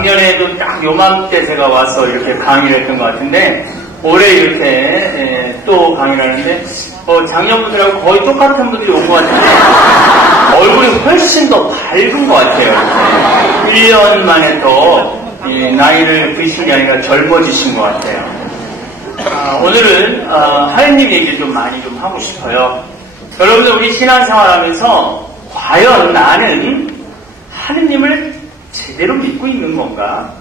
작년에도 딱 요맘때 제가 와서 이렇게 강의를 했던 것 같은데, 올해 이렇게 또 강의를 하는데, 작년분들하고 거의 똑같은 분들이 온 것 같은데, 얼굴이 훨씬 더 밝은 것 같아요. 1년 만에 더 나이를 드신 게 아니라 젊어지신 것 같아요. 오늘은 하느님 얘기를 좀 많이 좀 하고 싶어요. 여러분들 우리 신앙생활 하면서 과연 나는 하느님을 제대로 믿고 있는 건가?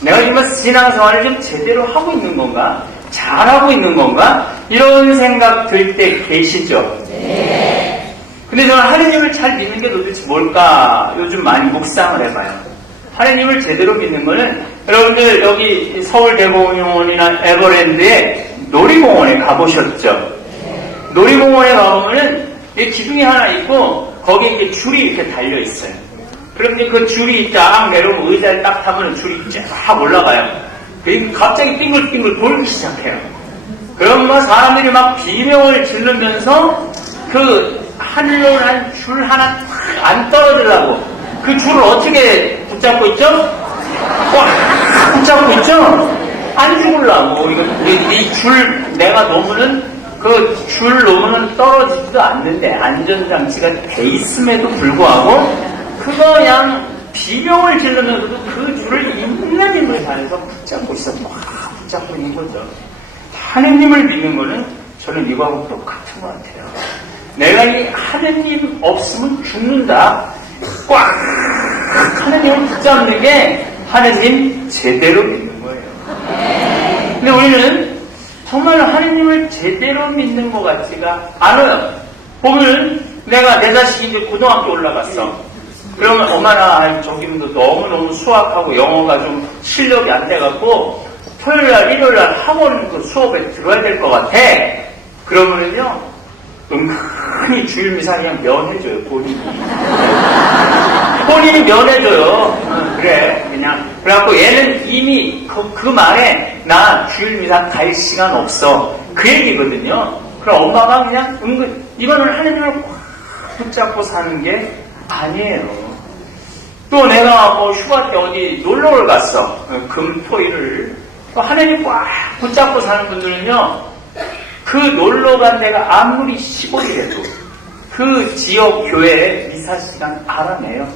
내가 정말 신앙생활을 좀 제대로 하고 있는 건가? 잘하고 있는 건가? 이런 생각 들 때 계시죠? 네. 근데 저는 하느님을 잘 믿는 게 도대체 뭘까? 요즘 많이 묵상을 해봐요. 하느님을 제대로 믿는 거는 여러분들 여기 서울대공원이나 에버랜드에 놀이공원에 가보셨죠? 놀이공원에 가보면은 기둥이 하나 있고 거기에 이제 줄이 이렇게 달려 있어요. 그럼 그 줄이 쫙 내려오면 의자를 딱 타면 줄이 쫙 올라가요. 그리고 갑자기 빙글빙글 돌기 시작해요. 그럼 뭐 사람들이 막 비명을 지르면서 그 하늘로 난 줄 하나 탁 안 떨어지려고 그 줄을 어떻게 붙잡고 있죠? 꽉 붙잡고 있죠? 안 죽으려고. 이 줄 내가 놓으면은 그 줄 놓으면 떨어지지도 않는데 안전장치가 돼 있음에도 불구하고 그거 그냥 비명을 지르면서도 그 줄을 있는 힘을 다해서 붙잡고 있어. 막 붙잡고 있는 거죠. 하느님을 믿는 거는 저는 이거하고 똑같은 것 같아요. 내가 이 하느님 없으면 죽는다. 꽉 하느님을 붙잡는 게 하느님 제대로 믿는 거예요. 근데 우리는 정말 하느님을 제대로 믿는 것 같지가 않아요. 보면 내가 내 자식이 이제 고등학교 올라갔어. 그러면 엄마나 저기도 너무너무 수학하고 영어가 좀 실력이 안 돼갖고 토요일날 일요일날 학원 그 수업에 들어야 될 것 같아. 그러면은요 은근히 주일미사 그냥 면해줘요. 본인이 면해줘요. 그래 그냥 그래갖고 얘는 이미 그 말에 나 주일미사 갈 시간 없어 그 얘기거든요. 그럼 엄마가 그냥 은근 이거는 하느님을 꽉 붙잡고 사는 게 아니에요. 또 내가 뭐 휴가 때 어디 놀러를 갔어. 금토일을 하느님 꽉 붙잡고 사는 분들은요 그 놀러 간 데가 아무리 시골이라도 그 지역 교회에 미사 시간 알아내요.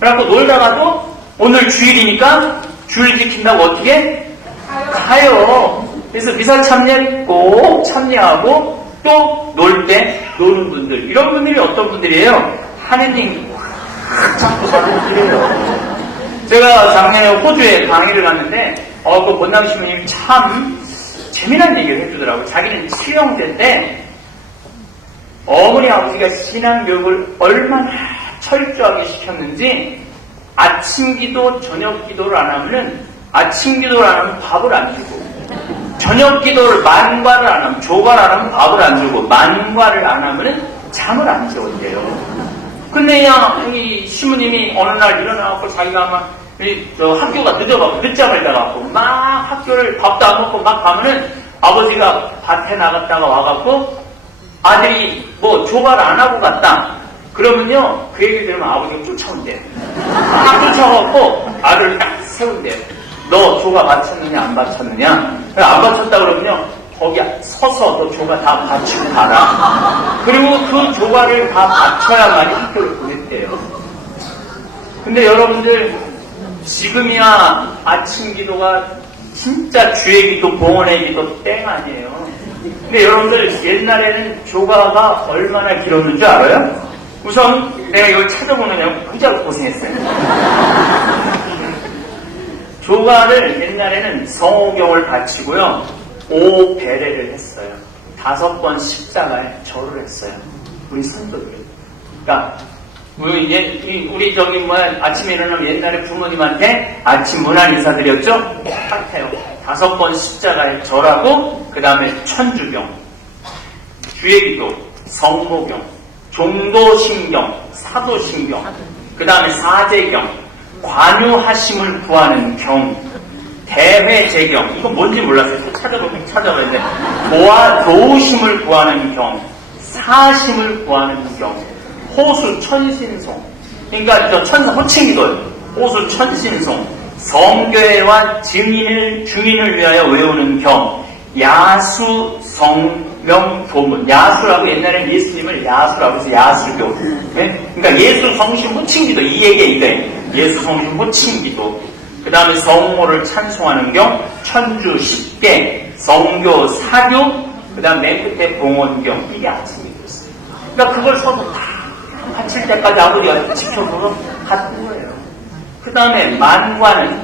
그래갖고 놀다가도 오늘 주일이니까 주일 지킨다고 어떻게? 가요. 그래서 미사 참여 꼭 참여하고 또 놀 때 노는 분들 이런 분들이 어떤 분들이에요? 하느님 꽉 잡고 사는 분들이에요. 제가 작년에 호주에 강의를 갔는데 그 권남 신부님이 참 재미난 얘기를 해주더라고요. 자기는 칠형제인데 어머니 아버지가 신앙교육을 얼마나 철저하게 시켰는지 아침 기도 저녁 기도를 안 하면은 아침 기도를 안 하면 밥을 안 주고 저녁 기도를 만과를 안 하면 조과를 안 하면 밥을 안 주고 만과를 안 하면은 잠을 안 재웠대요. 근데 이 신부님이 어느 날 일어나갖고 자기가 막 학교가 늦잠을 자갖고 막 학교를 밥도 안 먹고 막 가면은 아버지가 밭에 나갔다가 와갖고 아들이 뭐 조과를 안 하고 갔다. 그러면요 그 얘기 들으면 아버지가 쫓아온대요. 막 쫓아갖고 아들을 딱 세운대요. 너 조과 바쳤느냐 안 바쳤느냐? 안 바쳤다 그러면요 거기 서서 너 조과 다 바치고 가라. 그리고 그 조과를 다 바쳐야만이 학교를 보냈대요. 근데 여러분들 지금이야 아침 기도가 진짜 주의 기도, 봉헌의 기도 땡 아니에요. 근데 여러분들 옛날에는 조과가 얼마나 길었는 줄 알아요? 우선 내가 이걸 찾아보느냐고 무지하게 고생했어요. 조과를 옛날에는 성호경을 바치고요 5배례를 했어요. 5번 십자가에 절을 했어요. 우리 선도들. 그러니까 우리 저기 아침에 일어나면 옛날에 부모님한테 아침 문안 인사드렸죠? 똑같아요. 5번 십자가에 절하고 그 다음에 천주경, 주의기도, 성모경, 종도신경, 사도신경, 그 다음에 사제경, 관유하심을 구하는 경, 대회제경, 이거 뭔지 몰랐어요. 찾아봐야 돼. 도우심을 구하는 경, 사심을 구하는 경, 호수 천신송. 그러니까 저 천사 호칭기도예요. 호수 천신송, 성교회와 증인을 위하여 외우는 경, 야수 성명 교문. 야수라고 옛날에는 예수님을 야수라고 해서 야수교. 네? 그러니까 예수 성신 호칭기도 이 얘기에 이거예요. 예수 성신 호칭기도. 그 다음에 성모를 찬송하는 경, 천주 10개, 성교 사교, 그 다음 맨 끝에 봉헌경. 이게 아침이 됐어요. 그러니까 그걸 서로 다 바칠 때까지 아버지가 지켜보고 갔던 거예요. 그 다음에 만관은,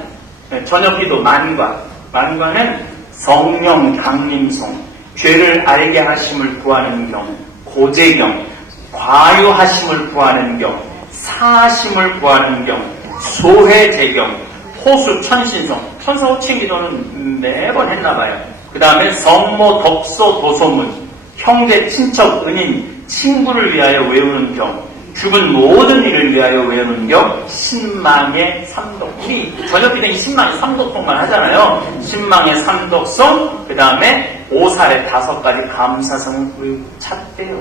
저녁기도 만관은 성령 강림송, 죄를 알게 하심을 구하는 경, 고제경, 과유하심을 구하는 경, 사하심을 구하는 경, 소회제경, 호수 천신성, 천사호칭 기도는 매번 했나봐요. 그 다음에 성모 덕소 도소문, 형제 친척 은인 친구를 위하여 외우는 경, 죽은 모든 일을 위하여 외우는 경, 신망의 삼독. 우리 저녁기도는 신망의 삼독통만 하잖아요. 신망의 삼독성, 그 다음에 오살의 5가지 감사성을 우리 찾대요.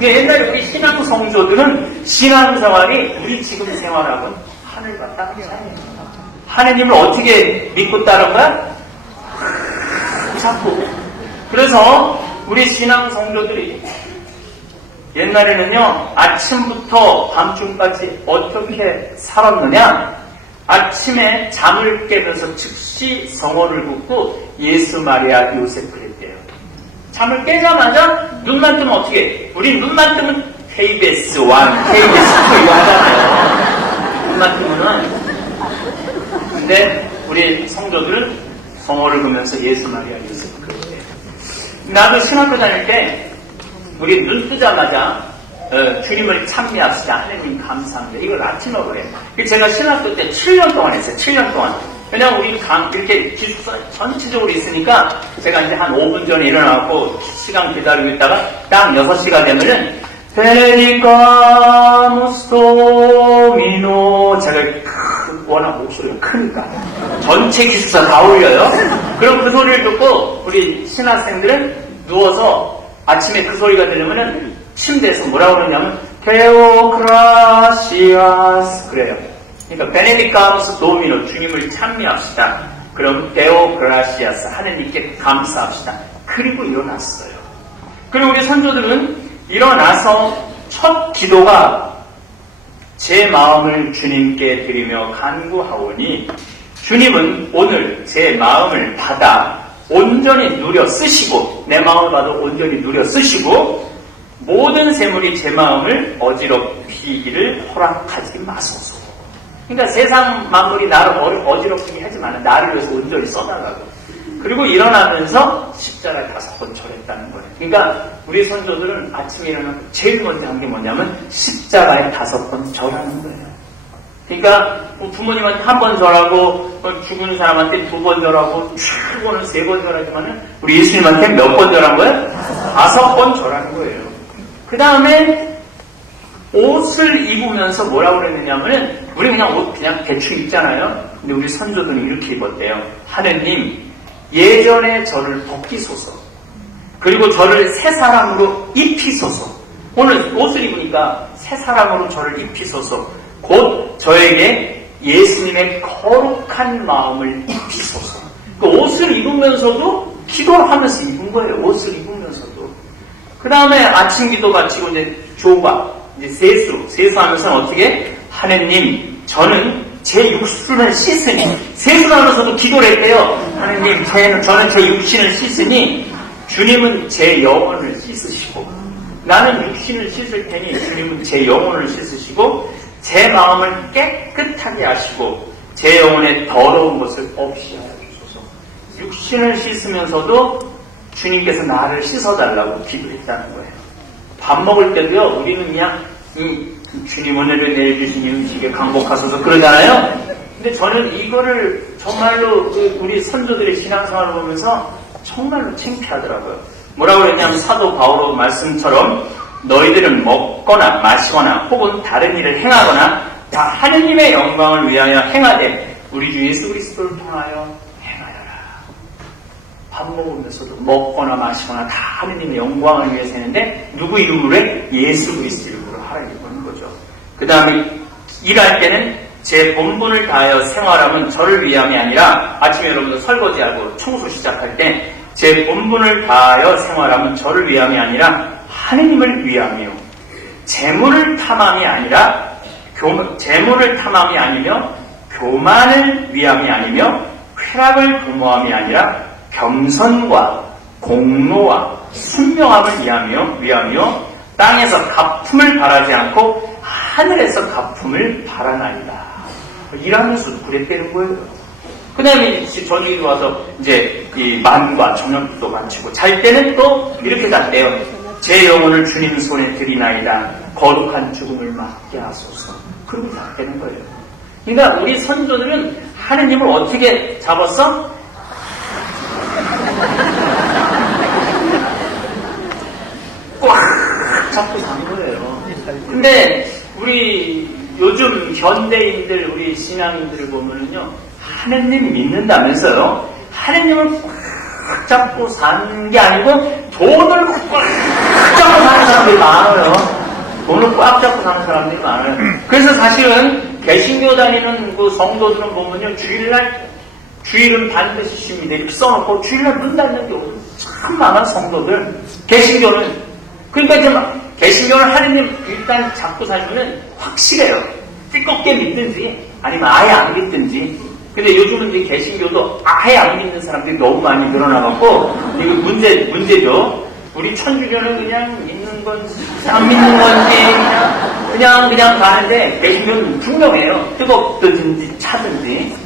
옛날에 우리 신앙 성조들은 신앙생활이 우리 지금 생활하고는 하늘과 땅 차이예요. 하느님을 어떻게 믿고 따른 거야? 자꾸. 그래서 우리 신앙 성도들이 옛날에는요, 아침부터 밤중까지 어떻게 살았느냐? 아침에 잠을 깨면서 즉시 성원을 붓고 예수, 마리아, 요셉을 했대요. 잠을 깨자마자 눈만 뜨면 어떻게 해? 우리 눈만 뜨면 KBS 1, KBS 2 이거 하잖아요. 눈만 뜨면은. 근데 우리 성도들은 성호를 보면서 예수, 마리아, 요셉을 그랬대요. 나도 신학교 다닐 때 우리 눈 뜨자마자 주님을 찬미합시다. 하나님 감사합니다. 이걸 아침으로 해요. 제가 신학교 때 7년 동안 했어요. 7년 동안. 그냥 우리 이렇게 기숙사 전체적으로 있으니까 제가 이제 한 5분 전에 일어나고 시간 기다리고 있다가 딱 6시가 되면은 페리카무스토미노 제가 워낙 목소리가 크니까 전체 기숙사 다 울려요. 그럼 그 소리를 듣고 우리 신학생들은 누워서 아침에 그 소리가 들리면은 침대에서 뭐라고 그러냐면 데오그라시아스 그래요. 그러니까 베네디카무스 도미노 주님을 찬미합시다. 그럼 데오그라시아스 하느님께 감사합시다. 그리고 일어났어요. 그리고 우리 선조들은 일어나서 첫 기도가 제 마음을 주님께 드리며 간구하오니 주님은 오늘 제 마음을 받아 온전히 누려 쓰시고 내 마음을 받아 온전히 누려 쓰시고 모든 재물이 제 마음을 어지럽히기를 허락하지 마소서. 그러니까 세상 만물이 나를 어지럽히게 하지만 나를 위해서 온전히 써나가고 그리고 일어나면서 십자가에 5번 절했다는 거예요. 그러니까 우리 선조들은 아침에 일어나서 제일 먼저 한 게 뭐냐면 십자가에 5번 절하는 거예요. 그러니까 부모님한테 1번 절하고 죽은 사람한테 2번 절하고 죽고는 3번 절하지만은 우리 예수님한테 몇 번 절한 거예요? 5번 절하는 거예요. 그 다음에 옷을 입으면서 뭐라고 그랬느냐면은 우리 그냥 옷 그냥 대충 입잖아요. 근데 우리 선조들은 이렇게 입었대요. 하느님 예전에 저를 벗기소서. 그리고 저를 새 사람으로 입히소서. 오늘 옷을 입으니까 새 사람으로 저를 입히소서. 곧 저에게 예수님의 거룩한 마음을 입히소서. 그 옷을 입으면서도 기도하면서 입은 거예요. 옷을 입으면서도. 그 다음에 아침 기도 마치고 이제 조과, 이제 세수하면서 어떻게? 하느님, 저는 제 육신을 씻으니, 세수를 하면서도 기도를 했대요. 하느님, 저는 제 육신을 씻으니, 주님은 제 영혼을 씻으시고, 나는 육신을 씻을 테니, 주님은 제 영혼을 씻으시고, 제 마음을 깨끗하게 하시고, 제 영혼의 더러운 것을 없이 하여 주소서. 육신을 씻으면서도 주님께서 나를 씻어달라고 기도했다는 거예요. 밥 먹을 때도요, 우리는 그냥, 주님 오늘은 내일 주신 음식에 강복하소서 그러잖아요. 근데 저는 이거를 정말로 우리 선조들의 신앙생활을 보면서 정말로 창피하더라고요. 뭐라고 그랬냐면 사도 바오로 말씀처럼 너희들은 먹거나 마시거나 혹은 다른 일을 행하거나 다 하느님의 영광을 위하여 행하되 우리 주 예수 그리스도를 통하여 행하여라. 밥 먹으면서도 먹거나 마시거나 다 하느님의 영광을 위해서 했는데 누구 이름으로 해? 예수 그리스도 이름으로 하라 이거는 거죠. 그 다음에 일할 때는 제 본분을 다하여 생활하면 저를 위함이 아니라 아침에 여러분들 설거지하고 청소 시작할 때 제 본분을 다하여 생활하면 저를 위함이 아니라 하느님을 위함이요. 재물을 탐함이 아니며 교만을 위함이 아니며 쾌락을 도모함이 아니라 겸손과 공로와 순명함을 위하며 땅에서 갚음을 바라지 않고 하늘에서 갚음을 바라나이다. 일하면서도 그랬다는 거예요. 그 다음에 저녁에 와서 이제 이 만과 저녁도 마치고 잘 때는 또 이렇게 잤대요. 제 영혼을 주님 손에 드리나이다. 거룩한 죽음을 맞게 하소서. 그렇게 잤다는 거예요. 그러니까 우리 선조들은 하느님을 어떻게 잡았어? 꽉 잡고 산 거예요. 근데 우리 요즘 현대인들, 우리 신앙인들을 보면은요, 하느님 믿는다면서요, 하느님을 꽉 잡고 사는 게 아니고 돈을 꽉 잡고 사는 사람들이 많아요. 돈을 꽉 잡고 사는 사람들이 많아요. 그래서 사실은 개신교 다니는 그 성도들은 보면요, 주일은 반드시 쉽니다. 이렇게 써놓고 주일날 문 닫는 경우 참 많은 성도들. 그러니까 좀 개신교는 하느님 일단 잡고 살면 확실해요. 띠껍게 믿든지 아니면 아예 안 믿든지. 근데 요즘은 이제 개신교도 아예 안 믿는 사람들이 너무 많이 늘어나갖고 이거 문제죠. 우리 천주교는 그냥 믿는 건지 안 믿는 건지 그냥 가는데 개신교는 분명해요. 뜨겁든지 차든지.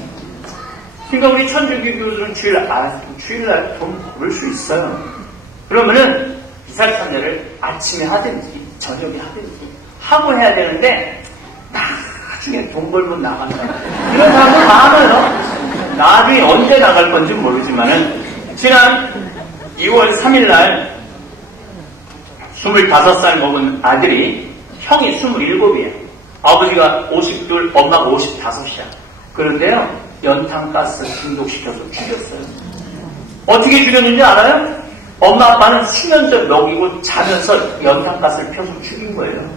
그러니까 우리 천주교들은 주일날 돈 벌 수 있어요. 그러면은 이살참배를 아침에 하든지 저녁에 하든지 하고 해야 되는데 나중에 돈 벌면 나간다. 이런 사람들 많아요. 나중에 언제 나갈 건지 모르지만은 지난 2월 3일날 25살 먹은 아들이 형이 27이에요. 아버지가 52, 엄마가 55이야. 그런데요, 연탄가스 중독시켜서 죽였어요. 어떻게 죽였는지 알아요? 엄마 아빠는 수면제 먹이고 자면서 연탄가스를 펴서 죽인 거예요.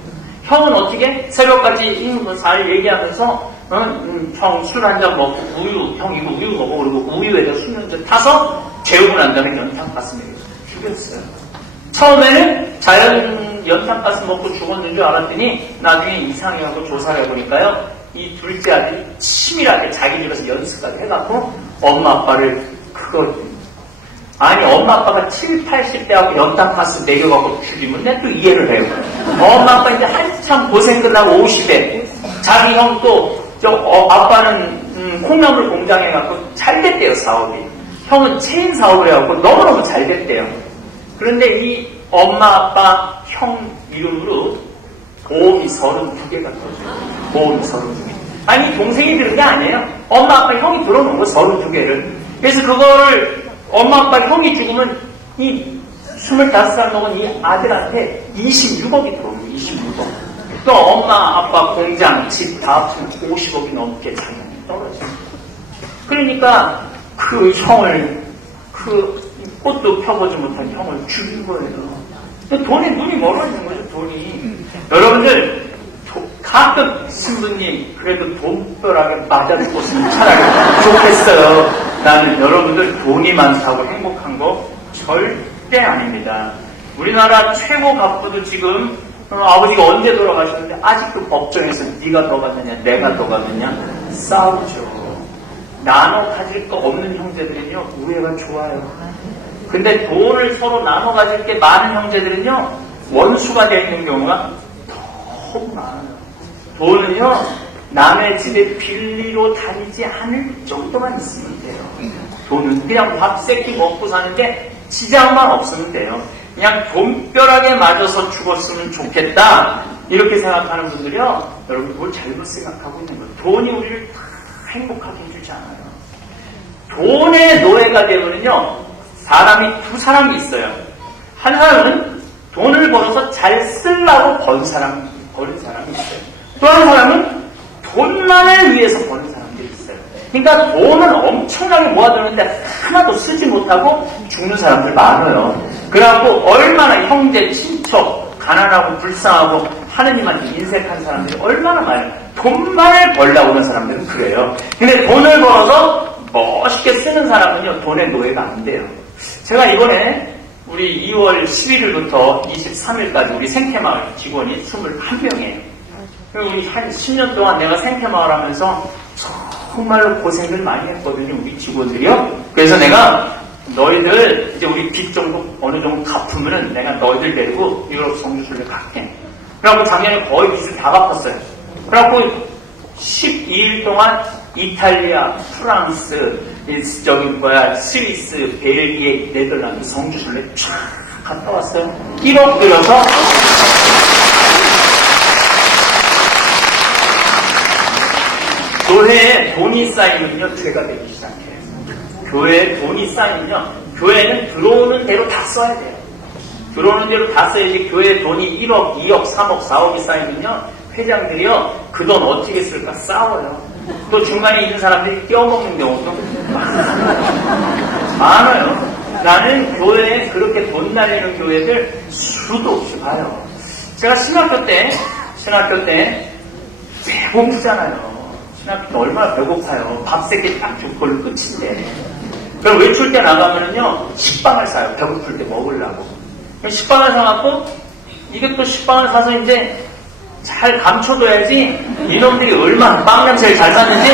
형은 어떻게? 새벽까지 잘 얘기하면서 형 술 한잔 먹고 형 이거 우유 먹어. 그리고 우유에다 수면제 타서 재우고 난 다음에 연탄가스 먹여서 죽였어요. 처음에는 자연 연탄가스 먹고 죽었는 줄 알았더니 나중에 이상해하고 조사를 해보니까요, 이 둘째 아들이 치밀하게 자기 집에서 연습까지 해갖고 엄마 아빠를 엄마 아빠가 7, 80대하고 연탄가스 먹여갖고 죽이면 내가 또 이해를 해요. 엄마 아빠 이제 한참 고생 끝나고 50에 자기 형 아빠는 콩나물 공장 해갖고 잘 됐대요, 사업이. 형은 체인 사업을 해갖고 너무너무 잘 됐대요. 그런데 이 엄마 아빠 형 이름으로 보험이 32개가 터져요. 보험이 32개. 아니 동생이 들은 게 아니에요. 엄마 아빠 형이 들어놓은 거 32개를. 그래서 그거를 엄마 아빠 형이 죽으면 이 25살 먹은 이 아들한테 26억이 들어오고 26억. 또 엄마 아빠 공장 집 다 합치면 50억이 넘게 자기한테 떨어져요. 그러니까 그 형을 꽃도 펴보지 못한 형을 죽인 거예요. 돈에 눈이 멀어지는 거죠, 돈이. 여러분들 가끔 신부님 그래도 돈벼락에 맞아 죽었으면 차라리 좋겠어요. 나는 여러분들 돈이 많다고 행복한 거 절대 아닙니다. 우리나라 최고 갑부도 지금 아버지가 언제 돌아가셨는데 아직도 법정에서 네가 더 받느냐 내가 더 받느냐 싸우죠. 나눠 가질 거 없는 형제들은요 우애가 좋아요. 근데 돈을 서로 나눠 가질 게 많은 형제들은요 원수가 되어 있는 경우가 너무 많아요. 돈은요 남의 집에 빌리러 다니지 않을 정도만 있으면 돼요. 돈은 그냥 밥 세끼 먹고 사는데 지장만 없으면 돼요. 그냥 돈벼락에 맞아서 죽었으면 좋겠다 이렇게 생각하는 분들이요 여러분 뭘 잘못 생각하고 있는 거예요. 돈이 우리를 다 행복하게 해주지 않아요. 돈의 노예가 되면요 사람이 두 사람이 있어요. 한 사람은 돈을 벌어서 잘 쓰려고 버는 사람이 있어요. 또 한 사람은 돈만을 위해서 버는 사람들이 있어요. 그러니까 돈을 엄청나게 모아두는데 하나도 쓰지 못하고 죽는 사람들 많아요. 그래갖고 얼마나 형제, 친척, 가난하고 불쌍하고 하느님한테 인색한 사람들이 얼마나 많아요. 돈만을 벌려고 하는 사람들은 그래요. 근데 돈을 벌어서 멋있게 쓰는 사람은요, 돈의 노예가 안 돼요. 제가 이번에 우리 2월 11일부터 23일까지 우리 생태마을 직원이 21명이에요. 우리 한 10년 동안 내가 생태마을 하면서 정말로 고생을 많이 했거든요, 우리 직원들이요. 그래서 내가 너희들 이제 우리 빚 정도 어느 정도 갚으면은 내가 너희들 데리고 유럽 성주순례 갈게. 그래갖고 작년에 거의 빚을 다 갚았어요. 그래갖고 12일 동안 이탈리아, 프랑스, 스위스, 벨기에, 네덜란드 성주순례 쫙 갔다 왔어요. 1억 들여서 교회에 돈이 쌓이면요, 죄가 되기 시작해요. 교회에 돈이 쌓이면요, 교회는 들어오는 대로 다 써야 돼요. 들어오는 대로 다 써야지. 교회에 돈이 1억, 2억, 3억, 4억이 쌓이면요, 회장들이요, 그 돈 어떻게 쓸까 싸워요. 또 중간에 있는 사람들이 껴먹는 경우도 많아요. 나는 교회에 그렇게 돈 날리는 교회들 수도 없이 봐요. 제가 신학교 때 배고프잖아요. 신학교 때 얼마나 배고파요. 밥 세 개 딱 준 걸로 끝인데. 그럼 외출 때 나가면은요, 식빵을 사요. 배고플 때 먹으려고. 그럼 식빵을 사갖고, 이게 또 식빵을 사서 이제 잘 감춰둬야지, 이놈들이 얼마나 빵 냄새를 잘 샀는지,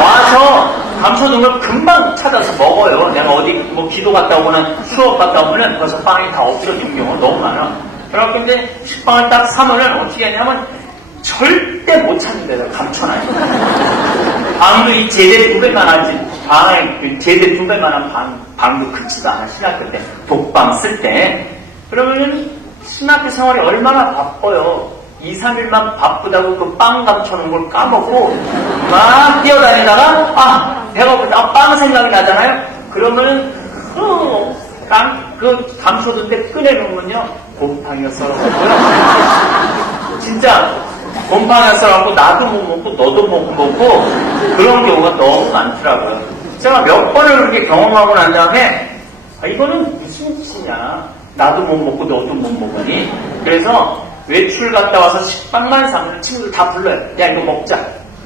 와서 감춰둔 걸 금방 찾아서 먹어요. 내가 어디 뭐 기도 갔다 오거나 수업 갔다 오면은 벌써 빵이 다 엎드려진 경우가 너무 많아. 그래갖고 근데 식빵을 딱 사면은 어떻게 하냐면, 절대 못 찾는 데다 감춰놔요. 방도 이 제대 2배만 하지, 방에 제대 2배만 한 방도 크지도 않아. 신학교 때 독방 쓸 때. 그러면은 신학교 생활이 얼마나 바빠요. 2, 3일만 바쁘다고 그 빵 감춰놓은 걸 까먹고 막 뛰어다니다가 배가 고프다. 빵 생각이 나잖아요. 그러면은 그 감춰둔 데 꺼내놓으면요, 곰팡이가 썰어가고요. 진짜 곰팡이가 썰어갖고 나도 못 먹고 너도 못 먹고 그런 경우가 너무 많더라고요. 제가 몇 번을 그렇게 경험하고 난 다음에 이거는 무슨 짓이냐. 나도 못 먹고 너도 못 먹으니. 그래서 외출 갔다 와서 식빵만 사면 친구들 다 불러요. 야, 이거 먹자.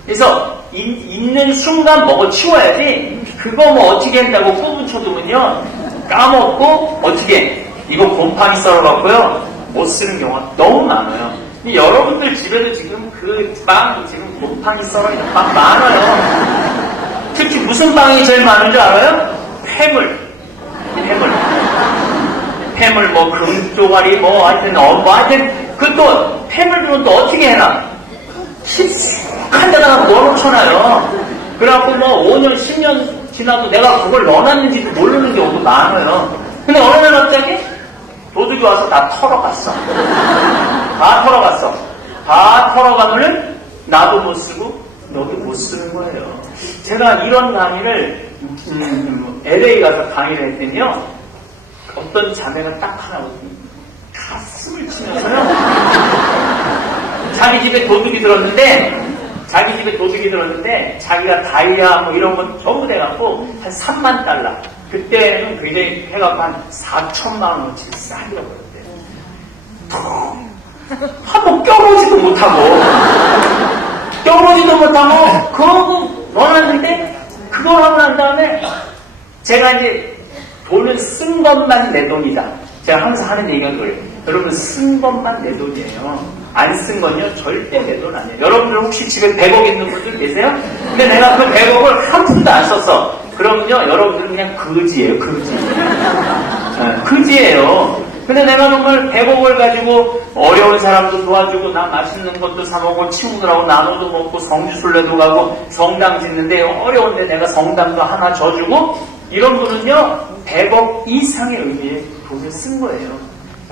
그래서 있는 순간 먹어 치워야지. 그거 뭐 어떻게 한다고 꾸분 쳐두면요, 까먹고 어떻게 이거 곰팡이 썰어갖고요 못 쓰는 경우가 너무 많아요. 근데 여러분들 집에도 지금 그 빵 지금 곰팡이 썰어있는 빵 많아요. 특히 무슨 빵이 제일 많은 줄 알아요? 폐물 뭐 금조가리 뭐 하여튼 그또 폐물 주면 또 어떻게 해놔? 한 데다가 넣어놓잖아요. 그래갖고 뭐 5년 10년 지나도 내가 그걸 넣어놨는지도 모르는 경우도 많아요. 근데 어느 날 갑자기 도둑이 와서 다 털어갔어. 다 털어가면은 나도 못 쓰고 너도 못 쓰는 거예요. 제가 이런 강의를 LA 가서 강의를 했더니요, 어떤 자매가 딱 하나 오더니 가슴을 치면서요, 자기 집에 도둑이 들었는데 자기가 다이아 뭐 이런 건 전부 돼갖고 한 3만 달러, 그때는 굉장히 해갖고 한 4천만 원어치 싸려버렸대요. 한번 껴보지도 못하고 그러고 넣어놨는데, 그걸 하고 난 다음에 제가 이제 돈은 쓴 것만 내 돈이다. 제가 항상 하는 얘기가 그래요. 여러분, 쓴 것만 내 돈이에요. 안 쓴 건요, 절대 내 돈 아니에요. 여러분들 혹시 집에 100억 있는 분들 계세요? 근데 내가 그 100억을 한 푼도 안 썼어. 그럼요, 여러분들은 그냥 거지예요, 거지예요. 근데 내가 정말 100억을 가지고 어려운 사람도 도와주고, 나 맛있는 것도 사먹고, 친구들하고 나눠도 먹고, 성주순례도 가고, 성당 짓는데 어려운데 내가 성당도 하나 져주고, 이런 분은요, 100억 이상의 의미의 돈을 쓴 거예요.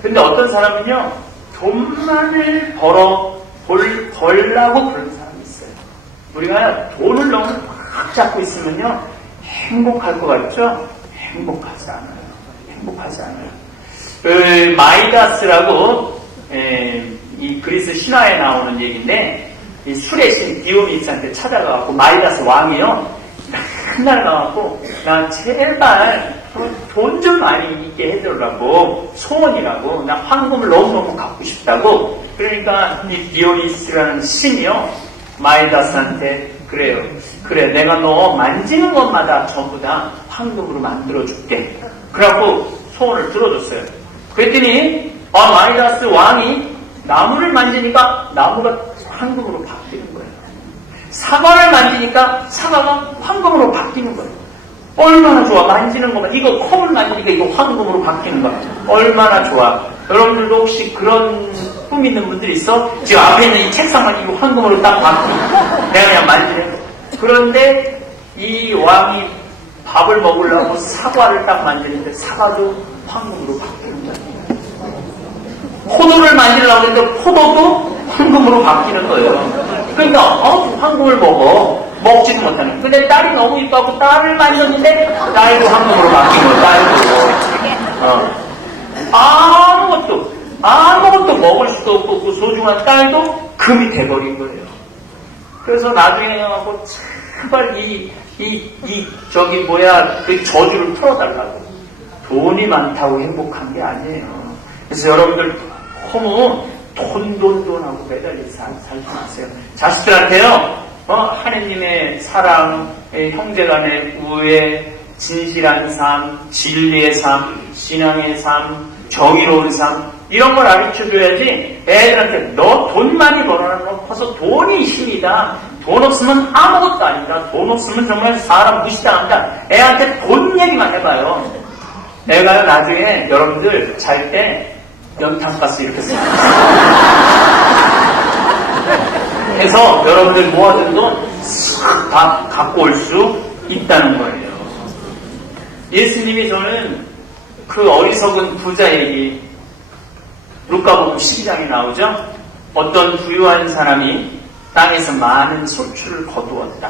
근데 어떤 사람은요, 돈만을 벌라고 그러는 사람이 있어요. 우리가 돈을 너무 꽉 잡고 있으면요, 행복할 것 같죠? 행복하지 않아요. 마이다스라고, 이 그리스 신화에 나오는 얘기인데, 이 술의 신 디오니스한테 찾아가갖고, 마이다스 왕이요, 맨날 가갖고, 나 제발 돈 좀 많이 있게 해달라고, 소원이라고, 나 황금을 너무너무 갖고 싶다고 그러니까 이 디오니스라는 신이요, 마이다스한테 그래요. 그래, 내가 너 만지는 것마다 전부 다 황금으로 만들어줄게. 그래갖고 소원을 들어줬어요. 그랬더니 마이다스 왕이 나무를 만지니까 나무가 황금으로 바뀌는 거예요. 사과를 만지니까 사과가 황금으로 바뀌는 거예요. 얼마나 좋아. 만지는 것만, 이거 컵을 만지니까 이거 황금으로 바뀌는 거야. 얼마나 좋아. 여러분들도 혹시 그런 꿈 있는 분들이 있어? 지금 앞에 있는 이 책상만 이거 황금으로 딱 바뀌고 내가 그냥 만지는 거. 그런데 이 왕이 밥을 먹으려고 사과를 딱 만지는데 사과도 황금으로 바뀌는 거야. 포도를 만지려고 했는데 포도도 황금으로 바뀌는 거예요. 그러니까 황금을 먹지도 못하는. 근데 딸이 너무 이뻐갖고 딸을 만졌는데 딸도 황금으로 바뀐 거예요. 딸도 아무것도 먹을 수도 없고 그 소중한 딸도 금이 돼버린 거예요. 그래서 나중에 하고 제발 그 저주를 풀어달라고. 돈이 많다고 행복한 게 아니에요. 그래서 여러분들 너무 돈하고 매달리지 살지 마세요. 자식들한테요, 하느님의 사랑, 형제간의 우애, 진실한 삶, 진리의 삶, 신앙의 삶, 정의로운 삶, 이런 걸 가르쳐줘야지. 애들한테 너 돈 많이 벌어놓고서 돈이 힘이다. 돈 없으면 아무것도 아니다. 돈 없으면 정말 사람 무시당한다. 애한테 돈 얘기만 해봐요. 애가요, 나중에 여러분들 잘 때 연탄가스 이렇게 써요. 해서 여러분들 모아둔 돈 싹 다 갖고 올 수 있다는 거예요. 예수님이 저는 그 어리석은 부자 얘기, 루카복음 12장에 나오죠. 어떤 부유한 사람이 땅에서 많은 소출을 거두었다.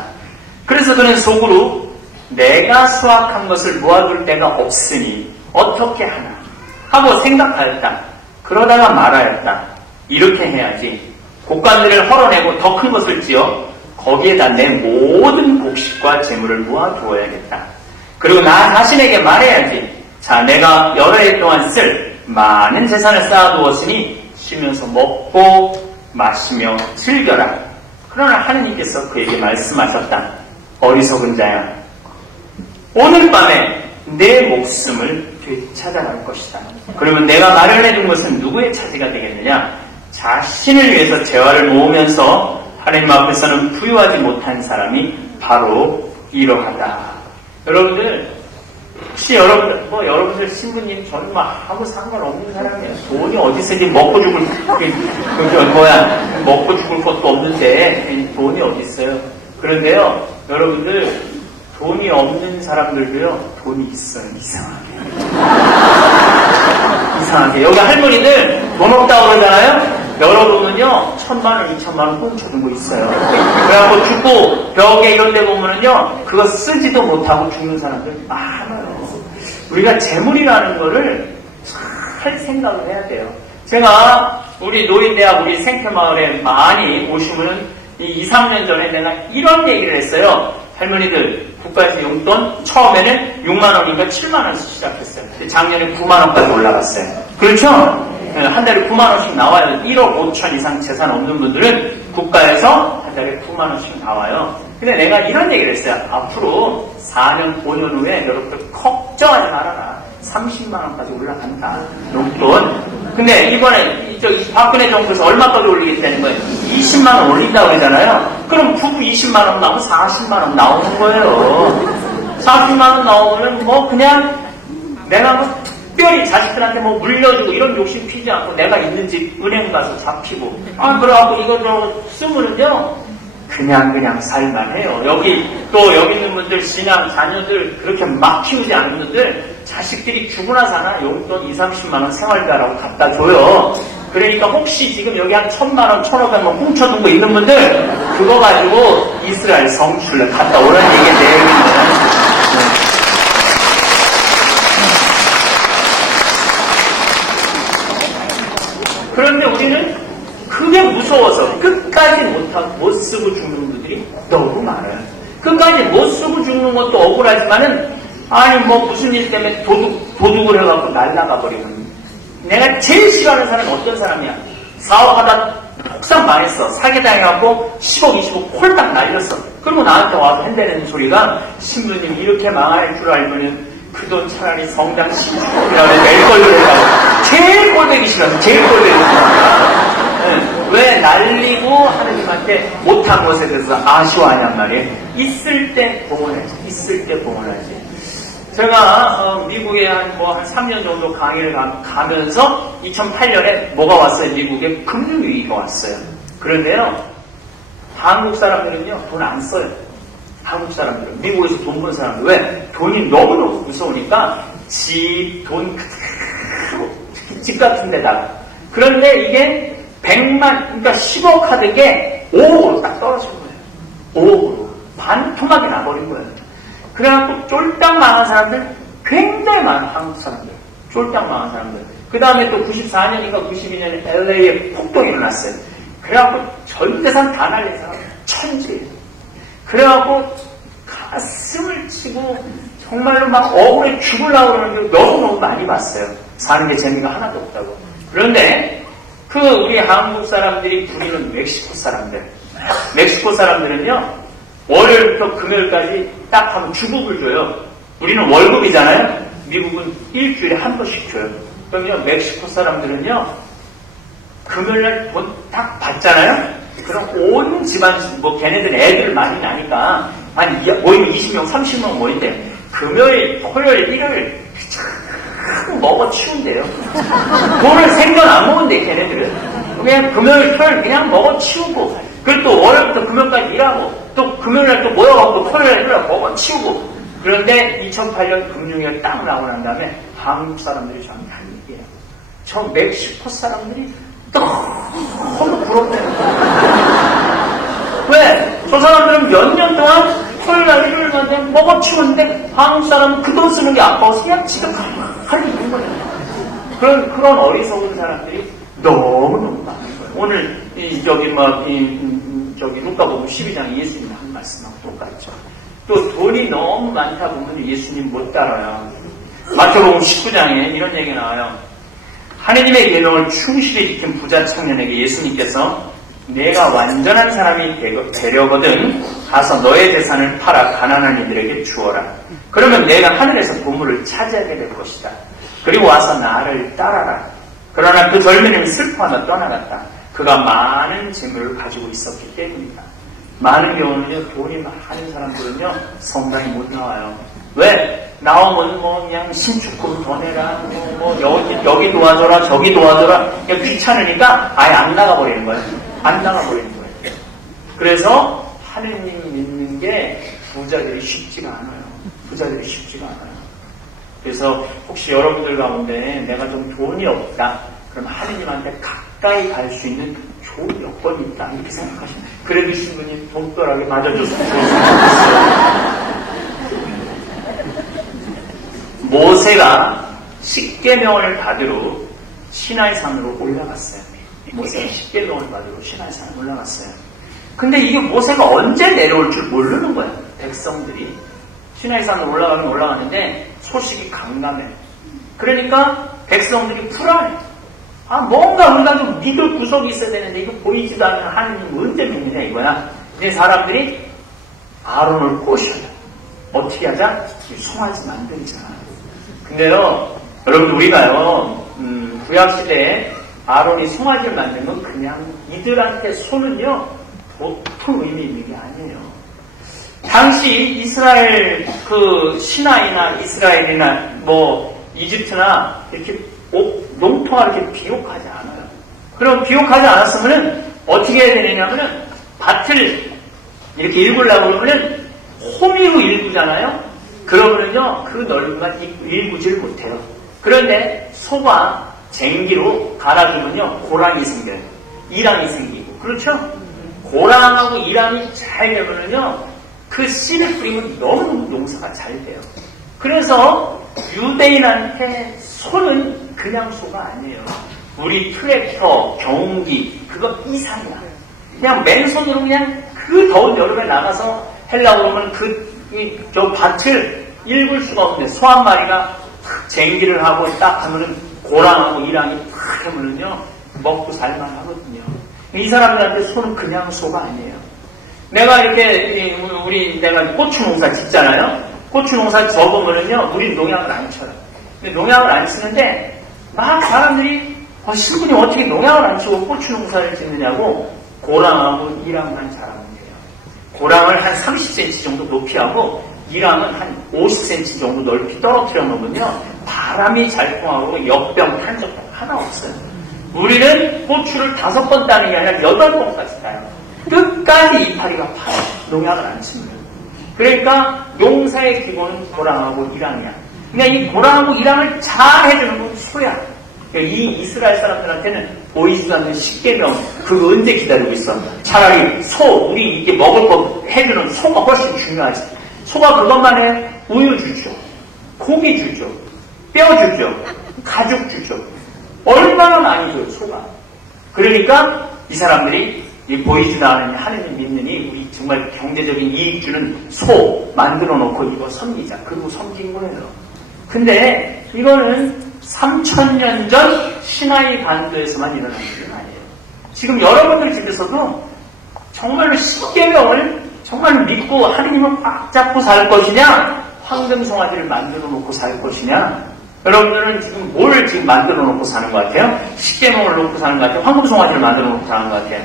그래서 그는 속으로 내가 수확한 것을 모아둘 데가 없으니 어떻게 하나 하고 생각하였다. 그러다가 말하였다. 이렇게 해야지. 곡간들을 헐어내고 더 큰 것을 지어 거기에다 내 모든 곡식과 재물을 모아두어야겠다. 그리고 나 자신에게 말해야지. 자, 내가 여러 해 동안 쓸 많은 재산을 쌓아두었으니 쉬면서 먹고 마시며 즐겨라. 그러나 하느님께서 그에게 말씀하셨다. 어리석은 자야, 오늘 밤에 내 목숨을 되찾아갈 것이다. 그러면 내가 마련해둔 것은 누구의 차지가 되겠느냐? 자신을 위해서 재화를 모으면서 하나님 앞에서는 부유하지 못한 사람이 바로 이러하다. 여러분들, 혹시 여러분들 신부님 저는 아무 상관없는 사람이에요. 돈이 어디 있는지 먹고 죽을 먹고 죽을 것도 없는데 돈이 어디 있어요? 그런데요, 여러분들 돈이 없는 사람들도요, 돈이 있어요. 이상하게. 여기 할머니들 돈 없다고 그러잖아요? 여러분은요, 1,000만원, 2,000만원 훔쳐두고 있어요. 그래갖고 죽고 벽에 이런 데 보면은요, 그거 쓰지도 못하고 죽는 사람들 많아요. 우리가 재물이라는 거를 잘 생각을 해야 돼요. 제가 우리 노인대학 우리 생태마을에 많이 오시면은 2, 3년 전에 내가 이런 얘기를 했어요. 할머니들, 국가에서 용돈 처음에는 6만원인가 7만원씩 시작했어요. 작년에 9만원까지 올라갔어요. 그렇죠? 한 달에 9만원씩 나와요. 1억 5천 이상 재산 없는 분들은 국가에서 한 달에 9만원씩 나와요. 근데 내가 이런 얘기를 했어요. 앞으로 4년, 5년 후에 여러분들 걱정하지 말아라. 30만원까지 올라간다. 용돈. 근데 이번에 박근혜 정부에서 얼마까지 올리겠다는 거예요? 20만원 올린다고 그러잖아요. 그럼 부부 20만원 나오면 40만원 나오는 거예요. 40만원 나오면 그냥 내가 특별히 자식들한테 물려주고 이런 욕심 피지 않고 내가 있는 집 은행 가서 잡히고 그래갖고 이것저것 쓰면은요, 그냥 살만해요. 여기 있는 분들, 신앙 자녀들 그렇게 막 키우지 않는 분들 자식들이 죽으나 사나 용돈 2, 30만원 생활비라고 갖다 줘요. 그러니까 혹시 지금 여기 한 1,000만원, 1,500만원 훔쳐둔 거 있는 분들 그거 가지고 이스라엘 성출을 갔다 오라는 얘기의 내용입니다. 그런데 우리는 그게 무서워서 끝까지 못 쓰고 죽는 분들이 너무 많아요. 끝까지 못 쓰고 죽는 것도 억울하지만은, 무슨 일 때문에 도둑을 해갖고 날아가 버리는. 내가 제일 싫어하는 사람은 어떤 사람이야? 사업하다 폭삭 망했어. 사기당해갖고 10억, 20억 홀딱 날렸어. 그리고 나한테 와서 핸대는 소리가 신부님 이렇게 망할 줄 알면은 그 돈 차라리 성당 신주이라고 낼 걸로 해가지고 제일 꼴보기 싫어서 제일 꼴보기 싫어. 왜 날리고 하느님한테 못한 것에 대해서 아쉬워하냔 말이에요. 있을 때 봉헌하지. 있을 때 봉헌하지. 제가 미국에 한 3년 정도 강의를 가면서 2008년에 뭐가 왔어요? 미국에 금융위기가 왔어요. 그런데요, 한국 사람들은요 돈 안 써요. 한국 사람들은 미국에서 돈 번 사람들 왜? 돈이 너무너무 무서우니까 집 같은 데다가. 그런데 이게 100만, 그러니까 10억 하던 게 5억으로 딱 떨어진 거예요. 5억으로 반토막이 나버린 거예요. 그래갖고 쫄딱 망한 사람들 굉장히 많아. 한국 사람들 쫄딱 망한 사람들. 그 다음에 또 94년인가 92년에 LA에 폭동이 일어났어요. 그래갖고 전 재산 다 날린 사람 천지예요. 그래갖고 가슴을 치고 정말로 막 억울해 죽으려고 그러는 게 너무너무 많이 봤어요. 사는 게 재미가 하나도 없다고. 그런데 그 우리 한국 사람들이 부리는 멕시코 사람들, 멕시코 사람들은요 월요일부터 금요일까지 딱 하면 주급을 줘요. 우리는 월급이잖아요. 미국은 일주일에 한 번씩 줘요. 그럼요 멕시코 사람들은요 금요일날 돈 딱 받잖아요. 그럼 온 집안, 걔네들 애들 많이 나니까 모이면 20명 30명 모인대. 금요일 토요일 일요일 참 먹어 치운대요. 돈을 생전 안 먹은대 걔네들은. 그냥 금요일 토요일 그냥 먹어 치우고, 그리고 또 월요일부터 금요일까지 일하고, 또 금요일날 또 모여갖고 토요일날 일하고 먹어 치우고. 그런데 2008년 금융위기 딱 나오고 난 다음에 한국 사람들이 저한테 한 얘기예요. 저 멕시코 사람들이 너무 부럽대요. 왜? 저 사람들은 몇 년 동안 토요일날 일요일날 그냥 먹어 치우는데 한국 사람은 그 돈 쓰는 게 아까워서 그냥 지금 가만히 있는 거예요. 그런 어리석은 사람들이 너무너무 많은 거예요. 오늘 저기 루카복음 12장에 예수님이 한 말씀하고 똑같죠. 또 돈이 너무 많다 보면 예수님 못 따라요. 마태복음 19장에 이런 얘기가 나와요. 하느님의 계명을 충실히 지킨 부자 청년에게 예수님께서 내가 완전한 사람이 되려거든 가서 너의 재산을 팔아 가난한 이들에게 주어라. 그러면 내가 하늘에서 보물을 차지하게 될 것이다. 그리고 와서 나를 따라라. 그러나 그 젊은이는 슬퍼하다 떠나갔다. 그가 많은 재물을 가지고 있었기 때문이다. 많은 경우는요, 돈이 많은 사람들은요, 성당에 못 나와요. 왜? 나오면 그냥 신축금 더 내라, 여기 도와줘라, 저기 도와줘라. 그냥 귀찮으니까 아예 안 나가버리는 거예요. 안 나가버리는 거예요. 그래서 하느님 믿는 게 부자들이 쉽지가 않아요. 부자들이 쉽지가 않아요. 그래서 혹시 여러분들 가운데 내가 좀 돈이 없다. 그럼 하느님한테 가까이 갈 수 있는 좋은 여건이 있다. 이렇게 생각하시면 그래도 신부님 돈벌하게 맞아줬으면 좋겠어요. 모세가 십계명을 받으러 시나이산으로 올라갔어요. 모세가 십계명을 받으러 시나이산으로 올라갔어요. 근데 이게 모세가 언제 내려올 줄 모르는 거예요. 백성들이. 시나이산으로 올라가는데 소식이 강남해. 그러니까 백성들이 불안해. 뭔가 좀 믿을 구석이 있어야 되는데 이거 보이지도 않는 하느님 언제 믿느냐 이거야. 이제 사람들이 아론을 꼬셔요. 어떻게 하자? 송아지 만들자. 근데요, 여러분 우리가요, 구약시대에 아론이 송아지를 만들면 그냥 이들한테 손은요, 보통 의미 있는 게 아니에요. 당시 이스라엘 시나이나 이스라엘이나 이집트나 이렇게 농토가 이렇게 비옥하지 않아요. 그럼 비옥하지 않았으면은 어떻게 해야 되느냐면은 밭을 이렇게 일구려고 그러면은 호미로 일구잖아요. 그러면은요 그 넓은 밭 일구지를 못해요. 그런데 소가 쟁기로 갈아주면요 고랑이 생겨요. 이랑이 생기고 그렇죠? 고랑하고 이랑이 잘 되면은요 그 씨를 뿌리면 너무 농사가 잘 돼요. 그래서 유대인한테 소는 그냥 소가 아니에요. 우리 트랙터, 경운기 그거 이상이야. 그냥 맨손으로 그냥 그 더운 여름에 나가서 하려고 그러면 저 밭을 읽을 수가 없는데 소 한 마리가 쟁기를 하고 딱 하면은 고랑하고 이랑이 탁 하면은요 먹고 살만 하거든요. 이 사람들한테 소는 그냥 소가 아니에요. 내가 이렇게 내가 고추 농사 짓잖아요. 고추 농사 접으면은요, 우리 농약을 안 쳐요. 근데 농약을 안 치는데 막 사람들이 신분이 어떻게 농약을 안 치고 고추 농사를 짓느냐고 고랑하고 이랑만 자라는 거예요. 고랑을 한 30cm 정도 높이 하고 이랑은 한 50cm 정도 넓이 떨어뜨려 놓으면요, 바람이 잘 통하고 역병, 탄저병 하나 없어요. 우리는 고추를 5번 따는 게 아니라 8번까지 따요. 끝까지 이파리가 파요. 농약을 안 치면. 그러니까 농사의 기본은 고랑하고 이랑이야. 그러니까 이 고랑하고 이랑을 잘 해주는 건 소야. 이 이스라엘 사람들한테는 보이지도 않는 십계명, 그거 언제 기다리고 있어? 차라리 소, 우리 이게 먹을 거 해주는 소가 훨씬 중요하지. 소가 그것만 해. 우유 주죠. 고기 주죠. 뼈 주죠. 가죽 주죠. 얼마나 많이 줘요, 소가. 그러니까 이 사람들이 이 보이지도 않은 하느님 믿느니 우리 정말 경제적인 이익 주는 소 만들어 놓고 이거 섬기자. 그리고 섬긴 거예요. 근데 이거는 3000년 전 시나이 반도에서만 일어난 일은 아니에요. 지금 여러분들 집에서도 정말로 십계명을 정말 믿고 하느님을 꽉 잡고 살 것이냐, 황금송아지를 만들어 놓고 살 것이냐. 여러분들은 지금 뭘 지금 만들어 놓고 사는 것 같아요? 십계명을 놓고 사는 것 같아요? 황금송아지를 만들어 놓고 사는 것 같아요?